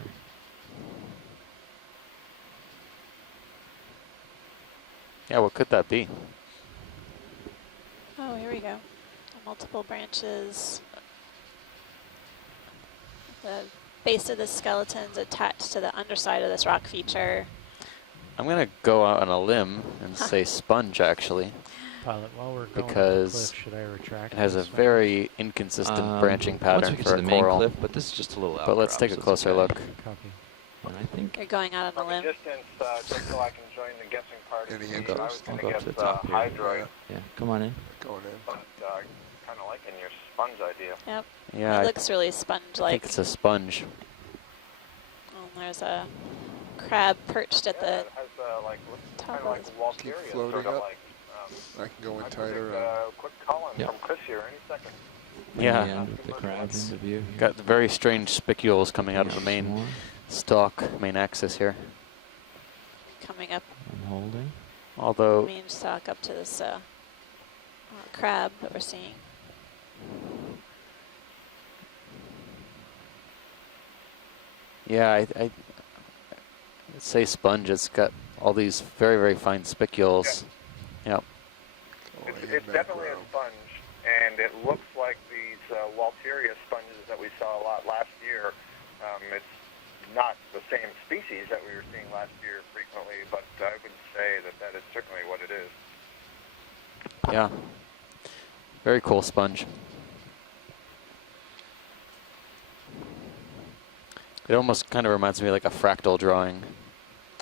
Yeah, what could that be? Oh, here we go. Multiple branches. The base of the skeleton's attached to the underside of this rock feature. I'm going to go out on a limb and say sponge, actually. Pilot, while we're going Because up the cliff, should I retract it has a this one? very inconsistent branching Once pattern we get for to a the main coral. cliff, but this is just a little But let's outcrop, take a so it's closer okay. look. Copy. And I think You're going out on From a a line. distance, just so I can join the guessing party. Any I interest? was I'll going go to up to the guess top here. hydroid, yeah, come on in. Going in. but kind of liking your sponge idea. Yep. Yeah, It I looks really think sponge-like. it's a sponge. Oh, and there's a crab perched at Yeah, the it has like top kind of of like this. Walteria, floating sort of up. like. I can go in I tighter. predict a quick call in Yep. from Chris here any second. Yeah. With the crab in the view. Here. Got very strange spicules coming out of the Some main more. stalk, main axis here. Coming up I'm holding. Although, main stalk up to this crab that we're seeing. yeah, I'd say sponge. It's got all these very, very fine spicules. Yep. Going in It's definitely a background. sponge, and it looks like these Walteria sponges that we saw a lot last year. It's not the same species that we were seeing last year frequently, but I would say that that is certainly what it is. Yeah. Very cool sponge. It almost kind of reminds me of like a fractal drawing.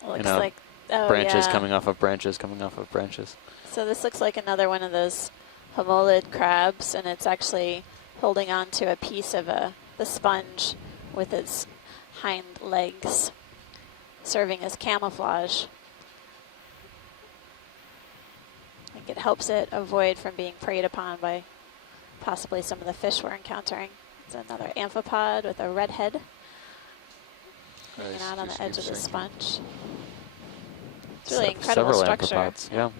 It looks know, like Branches yeah. coming off of branches, coming off of branches. So this looks like another one of those homolid crabs, and it's actually holding on to a piece of the sponge with its hind legs, serving as camouflage. I think it helps it avoid from being preyed upon by possibly some of the fish we're encountering. It's another amphipod with a red head hanging Nice. out on Just the edge of the keeps sinking. sponge. It's really incredible Several structure. amphipods, yeah.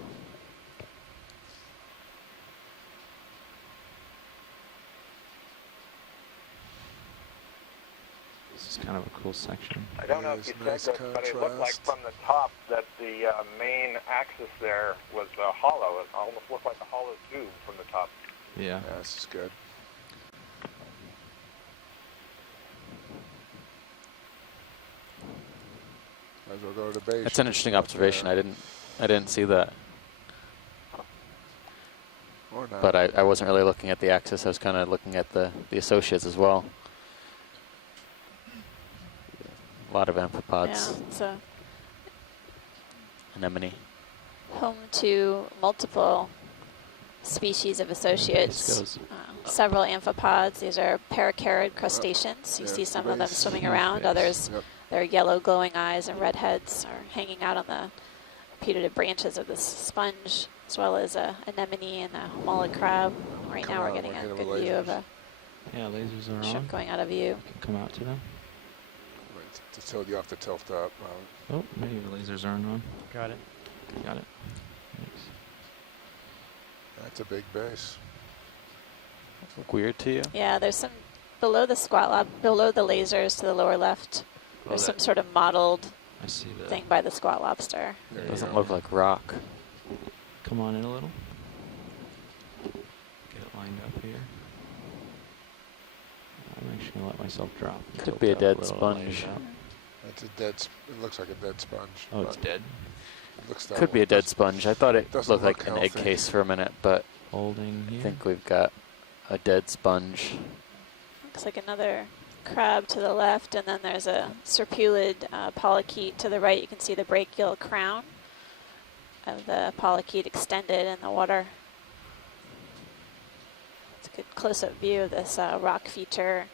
This is kind of a cool section. I don't know if you Nice said this, but it looked like contrast. from the top that the main axis there was hollow. It almost looked like a hollow tube from the top. Yeah. Yeah, this is good. Might as well go to the base. That's an interesting observation. I didn't see that. Or not. But I wasn't really looking at the axis. I was kind of looking at the associates as well. A lot of amphipods. Yeah, it's a Anemone. home to multiple species of associates. This goes- Several amphipods. These are paracarid crustaceans. You yeah, see it's some the of them base. swimming Huge around. base. Others, Yep. their yellow glowing eyes and red heads are hanging out on the putative branches of this sponge, as well as a anemone and a homolid crab. Right Come now we're out, getting we're a getting good the view of lasers. a Yeah, lasers are ship on. going out of view. Can come out to them. Wait, just tell you have to tilt up. Oh, maybe the lasers aren't on. Got it. Got it. Thanks. That's a big base. Look weird to you? Yeah, there's some below the squat lab, below the lasers to the lower left. Oh, There's some that- sort of modeled I see that. thing by the squat lobster. There you Doesn't go. look like rock. Come on in a little. Get it lined up here. I'm actually gonna let myself drop. and Could tilt be a out dead little and lay sponge. it out. That's a dead. It looks like a dead sponge. Oh, it's but dead. it looks that Could be way. a dead sponge. I thought it Doesn't looked like look an egg healthy. case for a minute, but Holding I here. think we've got a dead sponge. Looks like another crab to the left, and then there's a serpulid polychaete to the right. You can see the brachial crown of the polychaete extended in the water. It's a good close-up view of this rock feature.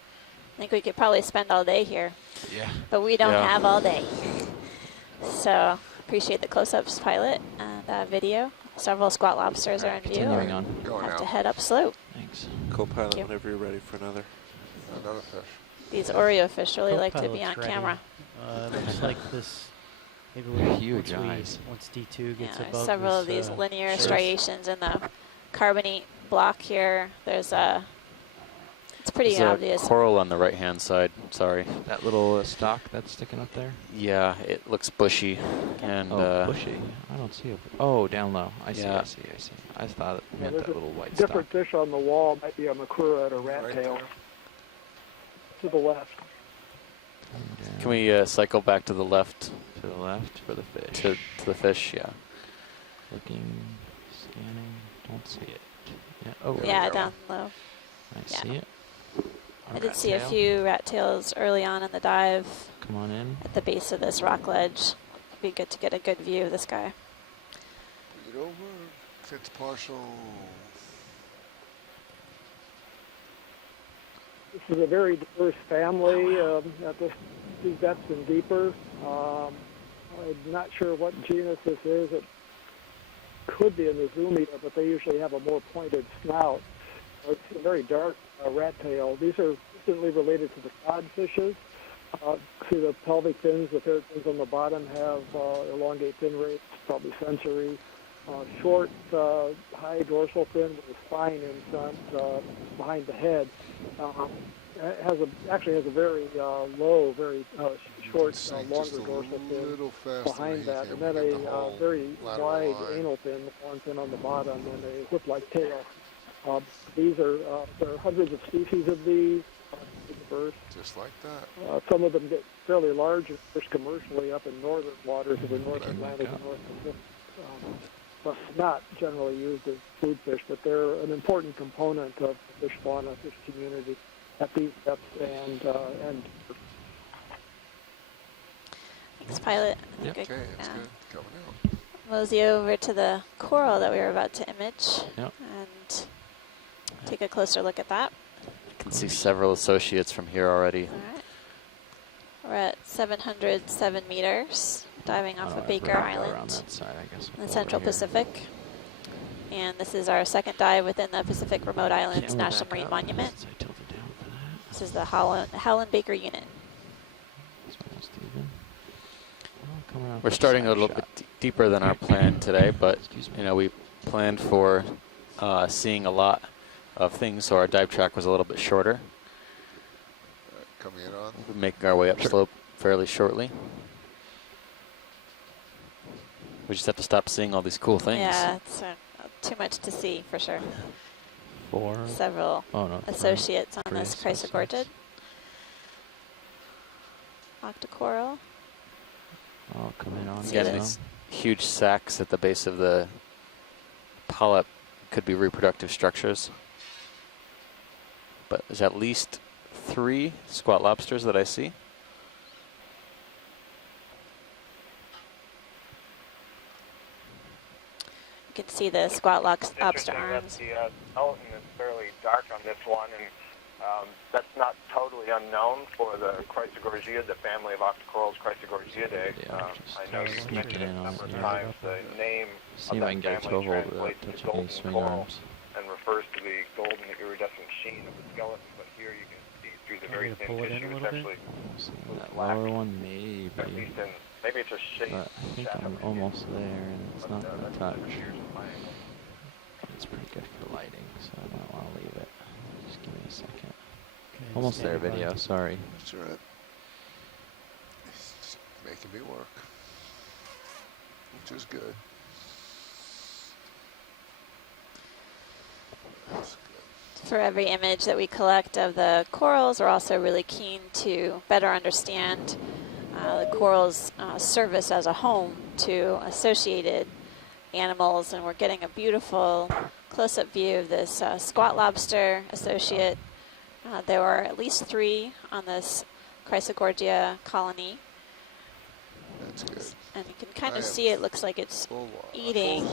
I think we could probably spend all day here, Yeah. but we don't Yeah. have all day. So appreciate the close-ups, pilot, and video. Several squat lobsters are in view. Continuing on. Going Have to out. head up slope. Thanks. Co-pilot, Thank you. whenever you're ready for another. Another fish. These Oreo fish really like to be Co-pilot's on ready. camera. Looks like this. Maybe Huge once, eyes. once D2 gets Yeah, above there's several of this, these linear surf. striations in the carbonate block here. There's a, it's pretty There's obvious. a coral on the right-hand side. Sorry. That little stalk that's sticking up there? Yeah, it looks bushy. And Bushy. I don't see it. Oh, down low. I see, Yeah. I see, I see. I thought it meant there's that a little white different stalk. fish on the wall. Might be a macrura or rat Right tail. there. To the left. And can we cycle back to the left to the left for the fish. to the fish? Yeah. Looking, scanning, don't see it. Yeah. Oh, there Yeah, we go. down low. I yeah. see it. I did see a few rat tails early on in the dive Come on in. at the base of this rock ledge. Be good to get a good view of this guy. Bring it over. Fits partial. This is a very diverse family at the depths and deeper. I'm not sure what genus this is. It could be in the Zumia, but they usually have a more pointed snout. It's a very dark rat tail. These are distantly related to the codfishes. See the pelvic fins, the third fins on the bottom have elongate fin rates, probably sensory. Short, high dorsal fin with a spine in front behind the head. Actually has a very low, very short, longer dorsal fin behind that, and then a very wide anal fin, one fin on the bottom, and a whip-like tail. These are there are hundreds of species of these. Diverse. Just like that. Some of them get fairly large and fish commercially up in northern waters of the North Atlantic and North Pacific. But not generally used as food fish, but they're an important component of the fish fauna, fish community at these depths and Thanks, pilot. Yep. Okay, that's good. Coming out. Mosey over to the coral that we were about to image Yep. and take a closer look at that. I can see several associates from here already. All right. We're at 707 meters, diving off of Baker Around Island that side, I guess. in the over Central here. Pacific. And this is our second dive within the Pacific Remote Islands Can't we National back Marine up? Monument. Since I tilted down for that. This is the Howland Baker unit. It's almost even. Oh, come around We're for starting a side little shot. bit deeper than our plan today, but Excuse me. you know, we planned for seeing a lot of things, so our dive track was a little bit shorter. Coming in on. We're making our way up slope fairly shortly. We just have to stop seeing all these cool things. Yeah, it's too much to see for sure. 4. Several Oh, no. 3. associates on 3 this associates. chrysogorgid. Octocoral. Oh, come in on See Again, it. this? these huge sacs at the base of the polyp could be reproductive structures. But there's at least 3 squat lobsters that I see. You can see the squat lobster Interesting arms. that the skeleton is fairly dark on this one, and that's not totally unknown for the Chrysogorgia, the family of octocorals, Chrysogorgiidae. Yeah, just I know you sneak mentioned it it in a on number of it, yeah. times. The name See of if I that can get a family toe hold without translates to touching golden these swing coral arms. and refers to the golden iridescent sheen of the skeleton. But here you can see through the very Maybe thin pull it in a tissue, it's little bit? actually See that black. lower one, maybe. At least in maybe it's a shade. But I think I'm almost there, and it's not going to touch. It's pretty good for lighting, so I don't want to leave it. Just give me a second. Okay, Almost there, standing by. video. Sorry. That's all right. It's just making me work, which is good. That's good. For every image that we collect of the corals, we're also really keen to better understand the corals' service as a home to associated animals, and we're getting a beautiful close-up view of this squat lobster associate. There were at least 3 on this Chrysogorgia colony, That's good. and you can kind I of have see it looks like it's Full eating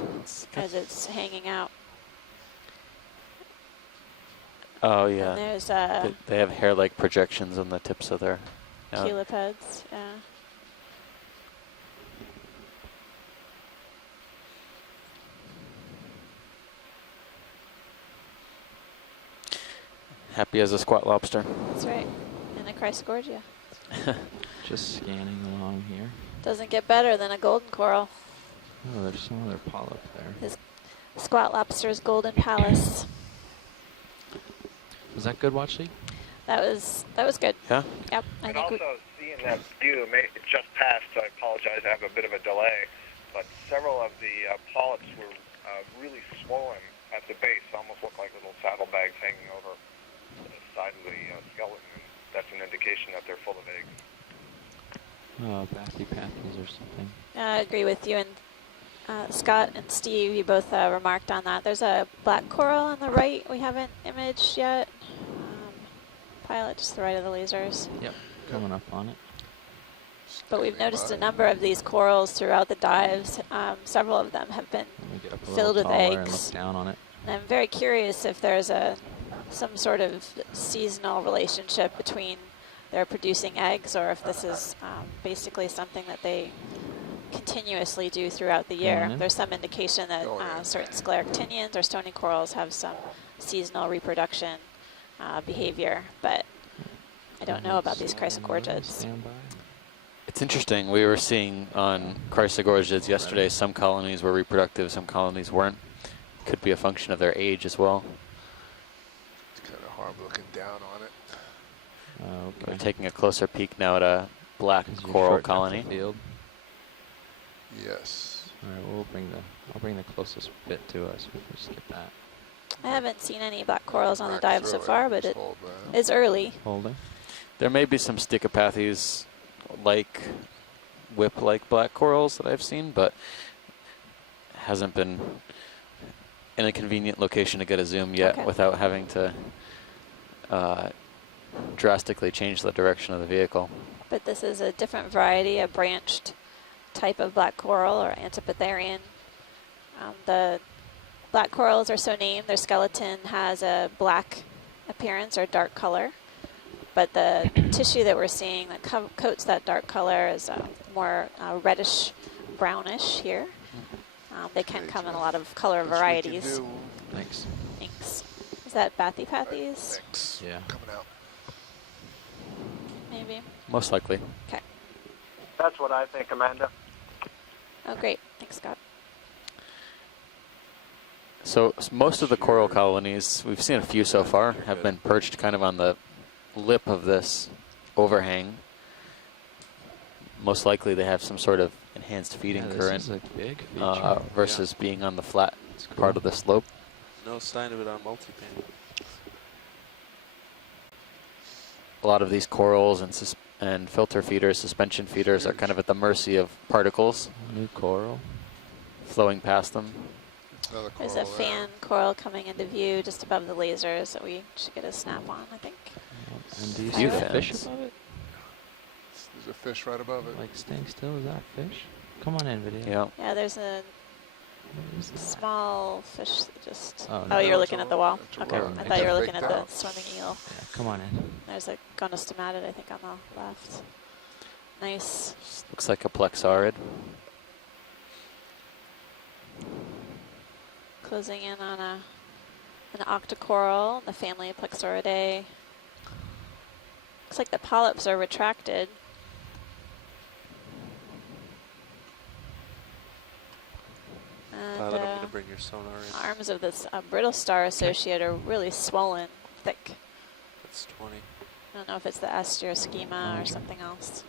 as it's hanging out. Oh And yeah, there's they have hair-like projections on the tips of their. cheilipeds. Yeah. Happy as a squat lobster. That's right. in a Chrysogorgia. Just scanning along here. Doesn't get better than a golden coral. Oh, there's some other polyp there. His squat lobster's golden palace. Was that good, Watchley? That was good. Yeah. Yep. I And think also seeing that view, it just passed, so I apologize, I have a bit of a delay, but several of the polyps were really swollen at the base, almost look like little saddlebags hanging over the side of the skeleton. That's an indication that they're full of eggs. Oh, bathypathies or something. I agree with you, and Scott and Steve, you both remarked on that. There's a black coral on the right we haven't imaged yet. Pilot, just to the right of the lasers. Yep, coming up on it. But we've noticed a number of these corals throughout the dives. Several of them have been Let me get up a filled little with taller eggs. and look down on it. And I'm very curious if there's some sort of seasonal relationship between their producing eggs, or if this is basically something that they continuously do throughout the year. Mhm. There's some indication that certain scleractinians or stony corals have some seasonal reproduction behavior, but I don't know about these Chrysogorgids. Stand by. It's interesting. We were seeing on Chrysogorgids yesterday, some colonies were reproductive, some colonies weren't. Could be a function of their age as well. It's kind of hard looking down on it. We're Okay. taking a closer peek now at a black Is your coral short depth of colony. field? Yes. All right, I'll bring the closest bit to us. We'll just get that. I haven't seen any black corals on the Right dive so through far, but Just it hold that. is early. Holding. There may be some stichopathies like whip-like black corals that I've seen, but hasn't been in a convenient location to get a zoom yet without having to drastically change the direction of the vehicle. But this is a different variety, a branched type of black coral, or Antipatherian. The black corals are so named. Their skeleton has a black appearance or dark color, but the tissue that we're seeing that coats that dark color is more reddish brownish here. They can come in a lot of color varieties. Thanks. Thanks. Is that bathypathies? Thanks. Yeah. Coming out. Maybe. Most likely. Okay. That's what I think, Amanda. Oh, great. Thanks, Scott. So most of the coral colonies, we've seen a few so far, have been perched kind of on the lip of this overhang. Most likely they have some sort of enhanced feeding Yeah, current this is a big feature. versus being on the flat cool. part of the slope. No sign of it on multiband. A lot of these corals and filter feeders, suspension feeders are kind of at the mercy of particles New coral. flowing past them. Another There's coral a there. fan coral coming into view just above the lasers that we should get a snap on, I think. And do you Few see the fish fans. above it? There's a fish right above it. Like staying still, is that a fish? Come on in, video. Yeah. Yeah, there's a What is that? small fish that just... Oh, Oh, no. you're looking at the wall. That's a Okay, rock. I thought you were looking Baked at the out. swimming eel. Yeah, come on in. There's a gonostomatid, I think, on the left. Nice. Looks like a plexaurid. Closing in on an octocoral, the family of Plexauridae. Looks like the polyps are retracted. Pilot, I'm And going to bring your sonar in. arms of this brittle star associate are really swollen, thick. That's 20. I don't know if it's the astroschema or something else.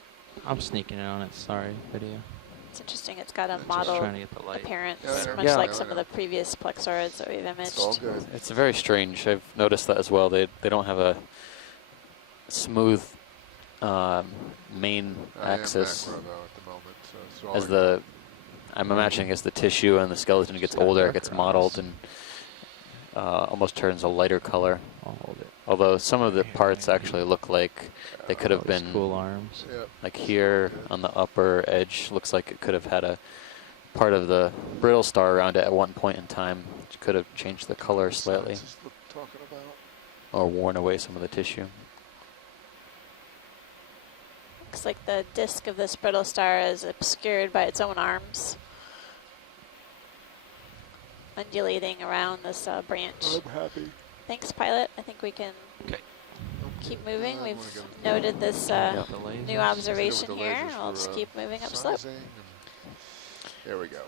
I'm sneaking in on it. Sorry, video. It's interesting. It's got a Just model trying to get the light. appearance, Yeah, much yeah. like Yeah, some of yeah. the previous Plexaurids that we've It's all imaged. good. It's very strange. I've noticed that as well. They don't have a smooth main I am axis macro, though, at the moment, so it's all as I the. I'm imagining as the tissue and the skeleton gets older, it gets mottled and almost turns a lighter color. I'll hold it. Although some of the parts actually look like they could have Those been cool arms. Yep. like here on the upper edge. Looks like it could have had a part of the brittle star around it at one point in time, which could have changed the color slightly Science is talking about. or worn away some of the tissue. Looks like the disc of this brittle star is obscured by its own arms, undulating around this branch. I'm happy. Thanks, pilot. I think we can Okay. keep moving. I We've wanna go- noted this The new lasers. observation the here. lasers I'll for, just keep moving up slope. sizing and- There we go.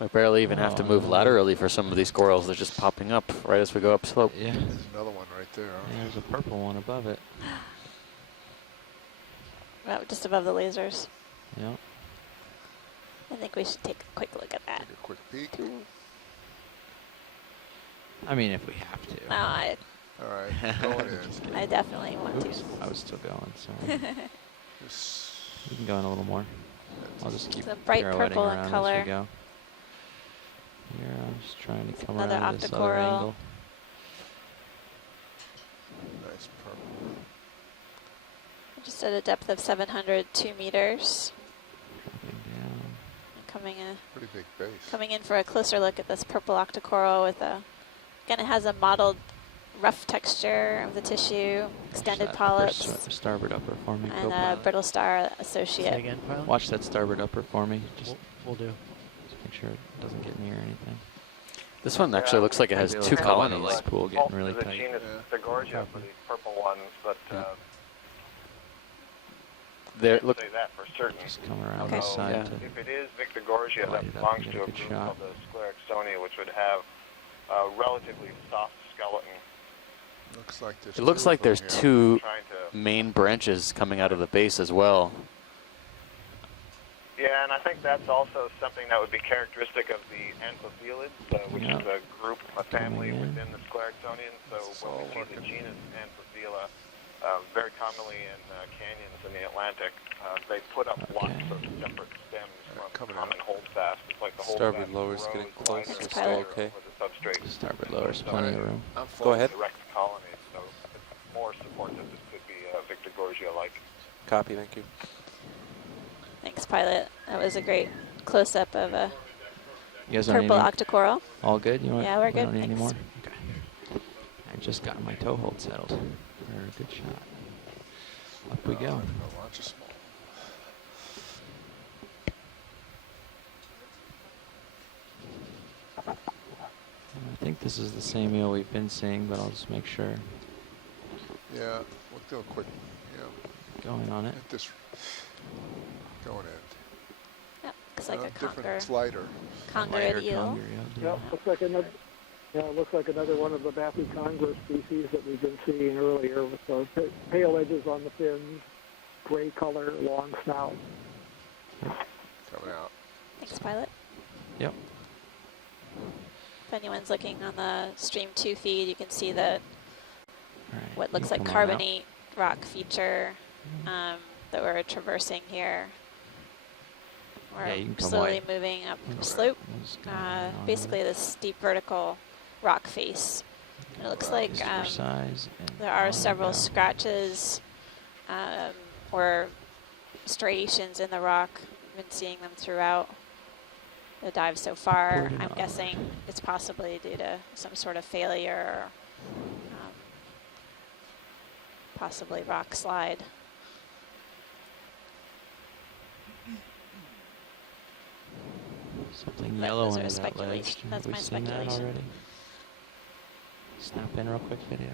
We barely even have to Oh, move no. laterally for some of these corals. They're just popping up right as we go up slope. Yeah. There's another one right there. Yeah, there's a purple one above it. Well, just above the lasers. Yeah. I think we should take a quick look at that. Take a quick peek. I mean, if we have to. No, I All right, going in. Just kidding. I definitely want Oops, to. I was still going, so This- you can go in a little more. I'll just keep It's a bright pirouetting purple in around color. as we go. Here, I'm just trying to come another around this other octocoral. angle. Nice purple. Just at a depth of 702 meters. Dropping down. And Pretty big base. coming in for a closer look at this purple octocoral with a, again, it has a mottled rough texture of the tissue, extended Watch that polyps, starboard upper for me, and a co-pilot. brittle star Say associate. again, pilot? Watch that starboard upper for me. Just We'll do. make sure it doesn't get near anything. This one actually looks like it has Maybe two it'll come on the colonies. light pool Both getting really the tight. genus Vigorgia for these purple ones, but There, can't look, say that for certain. Just come around Okay. this side Yeah. to If it is Victorgorgia, light that it up belongs and get to a a good group shot. called the Sclerixonia, which would have a relatively soft skeleton. Looks like there's it looks two like of them there's here. two Trying to, main branches coming out of the base as well. yeah, and I think that's also something that would be characteristic of the Amphiphilids, which Yeah. is a group, a family Coming in. within the Sclerixonians. So when we see the genus Amphiphila, very commonly in canyons in the Atlantic, they put up lots Okay. of separate stems from coming common holdfast. It's like the Starboard holdfast lower's grows getting close. wider We're and still wider okay. over the substrate. starboard lower's plenty of room. I'm Go flying. ahead. Direct colonies, so it's more support that this could be Victorgorgia-like. Copy, thank you. Thanks, pilot. That was a great close-up of a You guys don't need purple any, octocoral. all good? You want? Yeah, we're we good, Don't need any thanks. more. Okay. I just got my toe hold settled for a good shot. Up we go. I'm gonna launch a small. I think this is the same eel we've been seeing, but I'll just make sure. Yeah, we'll do a quick, yeah, Going on it. at this, going in. Yep, looks like a Different, conger, it's lighter. conger Lighter eel. conger eel, Yeah, looks like another. Yeah, it looks like another one of the Bathyconger species that we've been seeing earlier, with the pale edges on the fins, gray color, long snout. Coming out. Thanks, pilot. Yep. If anyone's looking on the Stream 2 feed, you can see the All right, what you looks can like come on out. carbonate rock feature that we're traversing here. We're Yeah, you can come slowly wide. moving up Alright, slope, just go on basically this steep vertical rock face. And it looks like Super size and there are on we several go. scratches or striations in the rock. I've been seeing them throughout the dive so far. Put it I'm on. guessing it's possibly due to some sort of failure or possibly rock slide. Something But yellow those are under that ledge. speculation. Have That's we my seen that speculation. already? Snap in real quick video.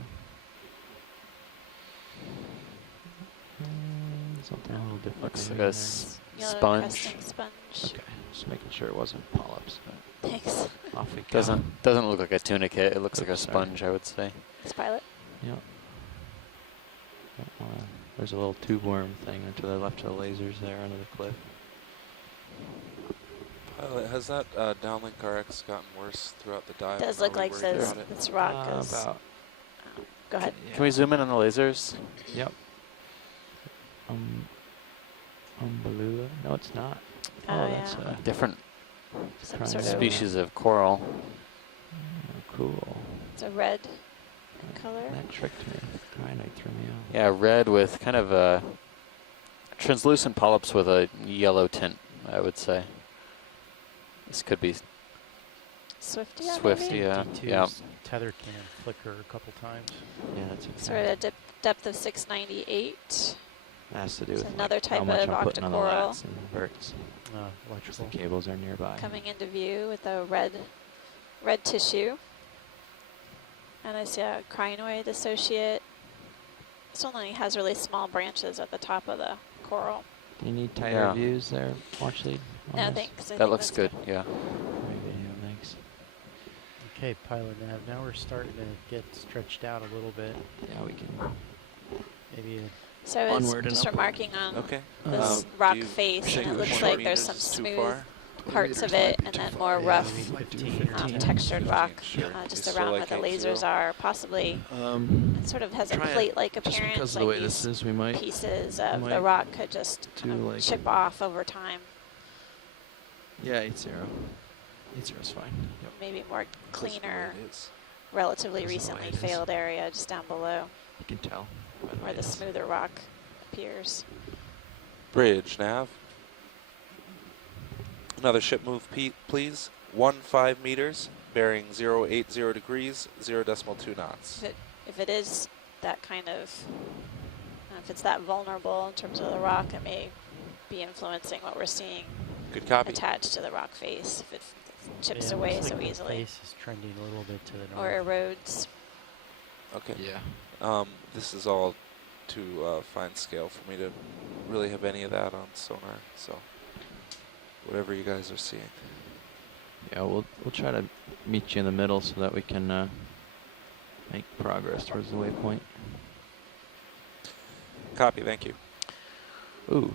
Something a little different. Looks maybe like a in there. Yellow sponge. cresting sponge. Okay, just making sure it wasn't polyps, but Thanks. off we go. Doesn't look like a tunicate. It looks like a Oops, sorry. sponge, I would say. Thanks, pilot. Yep. There's a little tube worm thing to the left of the lasers there under the cliff. Pilot, has that downlink RX gotten worse throughout the dive? Does Are look we like worried this, about it? this rock is. About. Go ahead. Can we zoom in on the lasers? Yep. Umbellula? No, it's not. Oh, that's yeah. Different Some Trying sort to- of. species of coral. Cool. It's a red in color. That tricked me. Rhinite threw me off. Yeah, red with kind of a translucent polyps with a yellow tint, I would say. This could be Swifty, Swifty, yeah. Yeah. D2's tether can flicker a couple times. Yeah, that's Sort of a depth of 698. That has to do It's with another like, type how much of I'm putting on the octocoral. lats and verts. Because Electrical. the cables are nearby. Coming into view with a red tissue. And I see a crinoid associate. This one only has really small branches at the top of the coral. Do you need tighter Yeah. views there, watch lead? on No, this? thanks. I That think looks that's good, yeah. Great video, thanks. Okay, pilot nav. Now we're starting to get stretched out a little bit. Yeah, we can. Maybe So I was Onward and just upward. remarking on Okay. this Do rock you face, think and it looks 20 like there's some meters is too smooth far? parts of it, and then more Yeah, rough, maybe 15. textured 15, rock sure. just You still around like where the 8-0? lasers are. Possibly, it sort of has a try it plate-like just appearance. because of like the way these this is, we might pieces of the might rock could just do like chip off over time. Yeah, 8-0. 8-0 is fine. Yep. Maybe more Because of the way cleaner, it is. relatively Because of the way recently it is. failed area just down below You can tell by the way where it the is. smoother rock appears. Bridge nav. Another ship move, please. 15 meters, bearing 080 degrees, 0.2 knots. If it is that kind of, if it's that vulnerable in terms of the rock, it may be influencing what we're seeing Good copy. attached to the rock face if it chips Yeah, away looks so like the easily face is trending a little bit to the north. or erodes. Okay. Yeah. This is all too fine scale for me to really have any of that on sonar. So whatever you guys are seeing. Yeah, we'll try to meet you in the middle so that we can make progress towards the waypoint. Copy. Thank you. Ooh.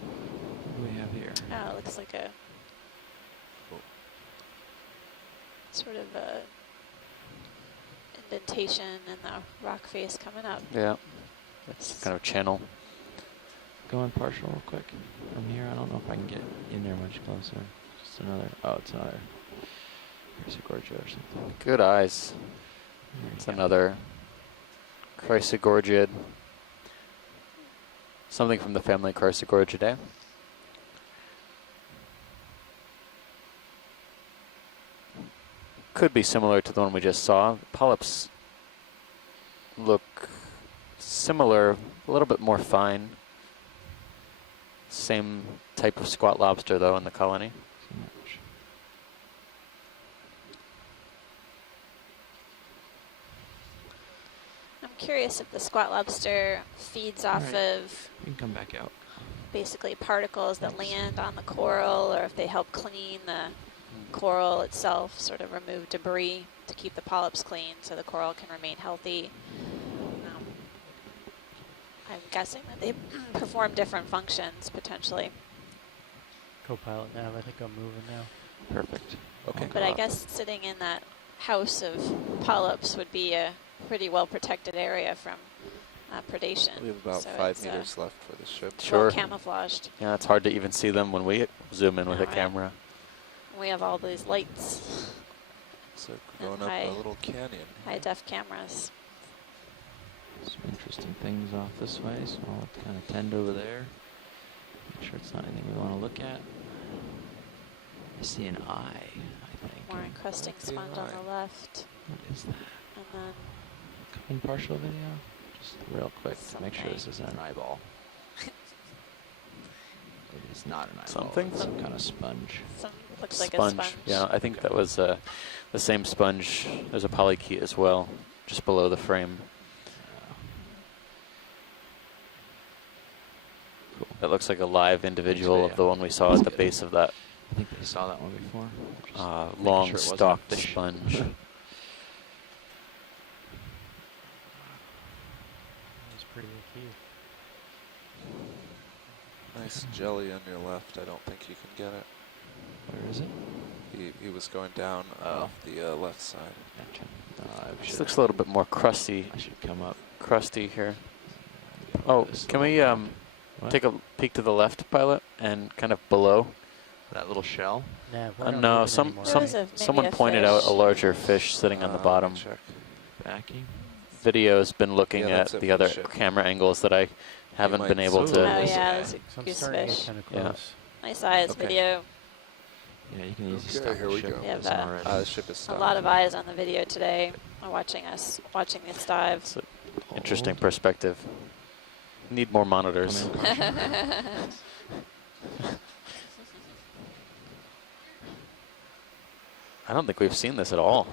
What do we have here? Oh, it looks like a sort of a indentation in the rock face coming up. Yeah. It's kind of channel. Go in partial real quick from here. I don't know if I can get in there much closer. Just another. Oh, it's another. Here's a Gorgia or something. Good eyes. There you It's go. another Chrysogorgid. Something from the family Chrysogorgidae. Could be similar to the one we just saw. Polyps look similar, a little bit more fine. Same type of squat lobster though in the colony. So much. I'm curious if the squat lobster feeds off Alright. of You can come back out. basically particles that land on the coral, or if they help clean the coral itself, sort of remove debris to keep the polyps clean so the coral can remain healthy. I'm guessing that they perform different functions potentially, Co-pilot nav, I think I'm moving now. Perfect. Okay. but I guess sitting in that house of polyps would be a pretty well protected area from predation. We have about So 5 it's, meters left for this ship. Sure. well camouflaged. Yeah, it's hard to even see them when we zoom in with a Alright. camera. We have all these lights, So we're going And up high- a little canyon. high def cameras. Some interesting things off this way, so I'll kind of tend over there. Make sure it's not anything we want to look at. I see an eye, I think. More encrusting Might be an sponge on eye. the left, What is that? and then Come in partial video? Just real quick to make sure this Something. isn't an eyeball. It is not an eyeball. Something? It's some kind of sponge. some looks like a Sponge. sponge. Yeah, I think that was the same sponge. There's a polykey as well, just below the frame. Cool. That looks like a live individual of video. the one we saw That's at the good. base of that I think they saw that one before. Just making long sure it wasn't a stalked fish. sponge. That was pretty acute. Nice jelly on your left. I don't think you can get it. Where is it? He was going down off the left side. Gotcha. This looks a little bit more crusty, I should come up. crusty here. Put Oh, this can little- we What? take a peek to the left, pilot, and kind of below? that little shell? Nav, we're not No, moving some anymore. There was maybe someone a pointed out fish. a larger fish sitting on the Let me bottom. check. Backing? Video's been looking Yeah, at that's it the for the other ship. camera angles that I haven't might been able see to. Oh this yeah, guy. there's a So I'm goose starting to fish. get kind of Yeah. close. Nice eyes Okay. video. Yeah, you can easily Okay, stop here the we ship go. if We have it isn't that. already. The ship is A stopped. lot of eyes on the video today are watching this dive. It's an interesting perspective. Need more monitors. Come in partial. I don't think we've seen this at all.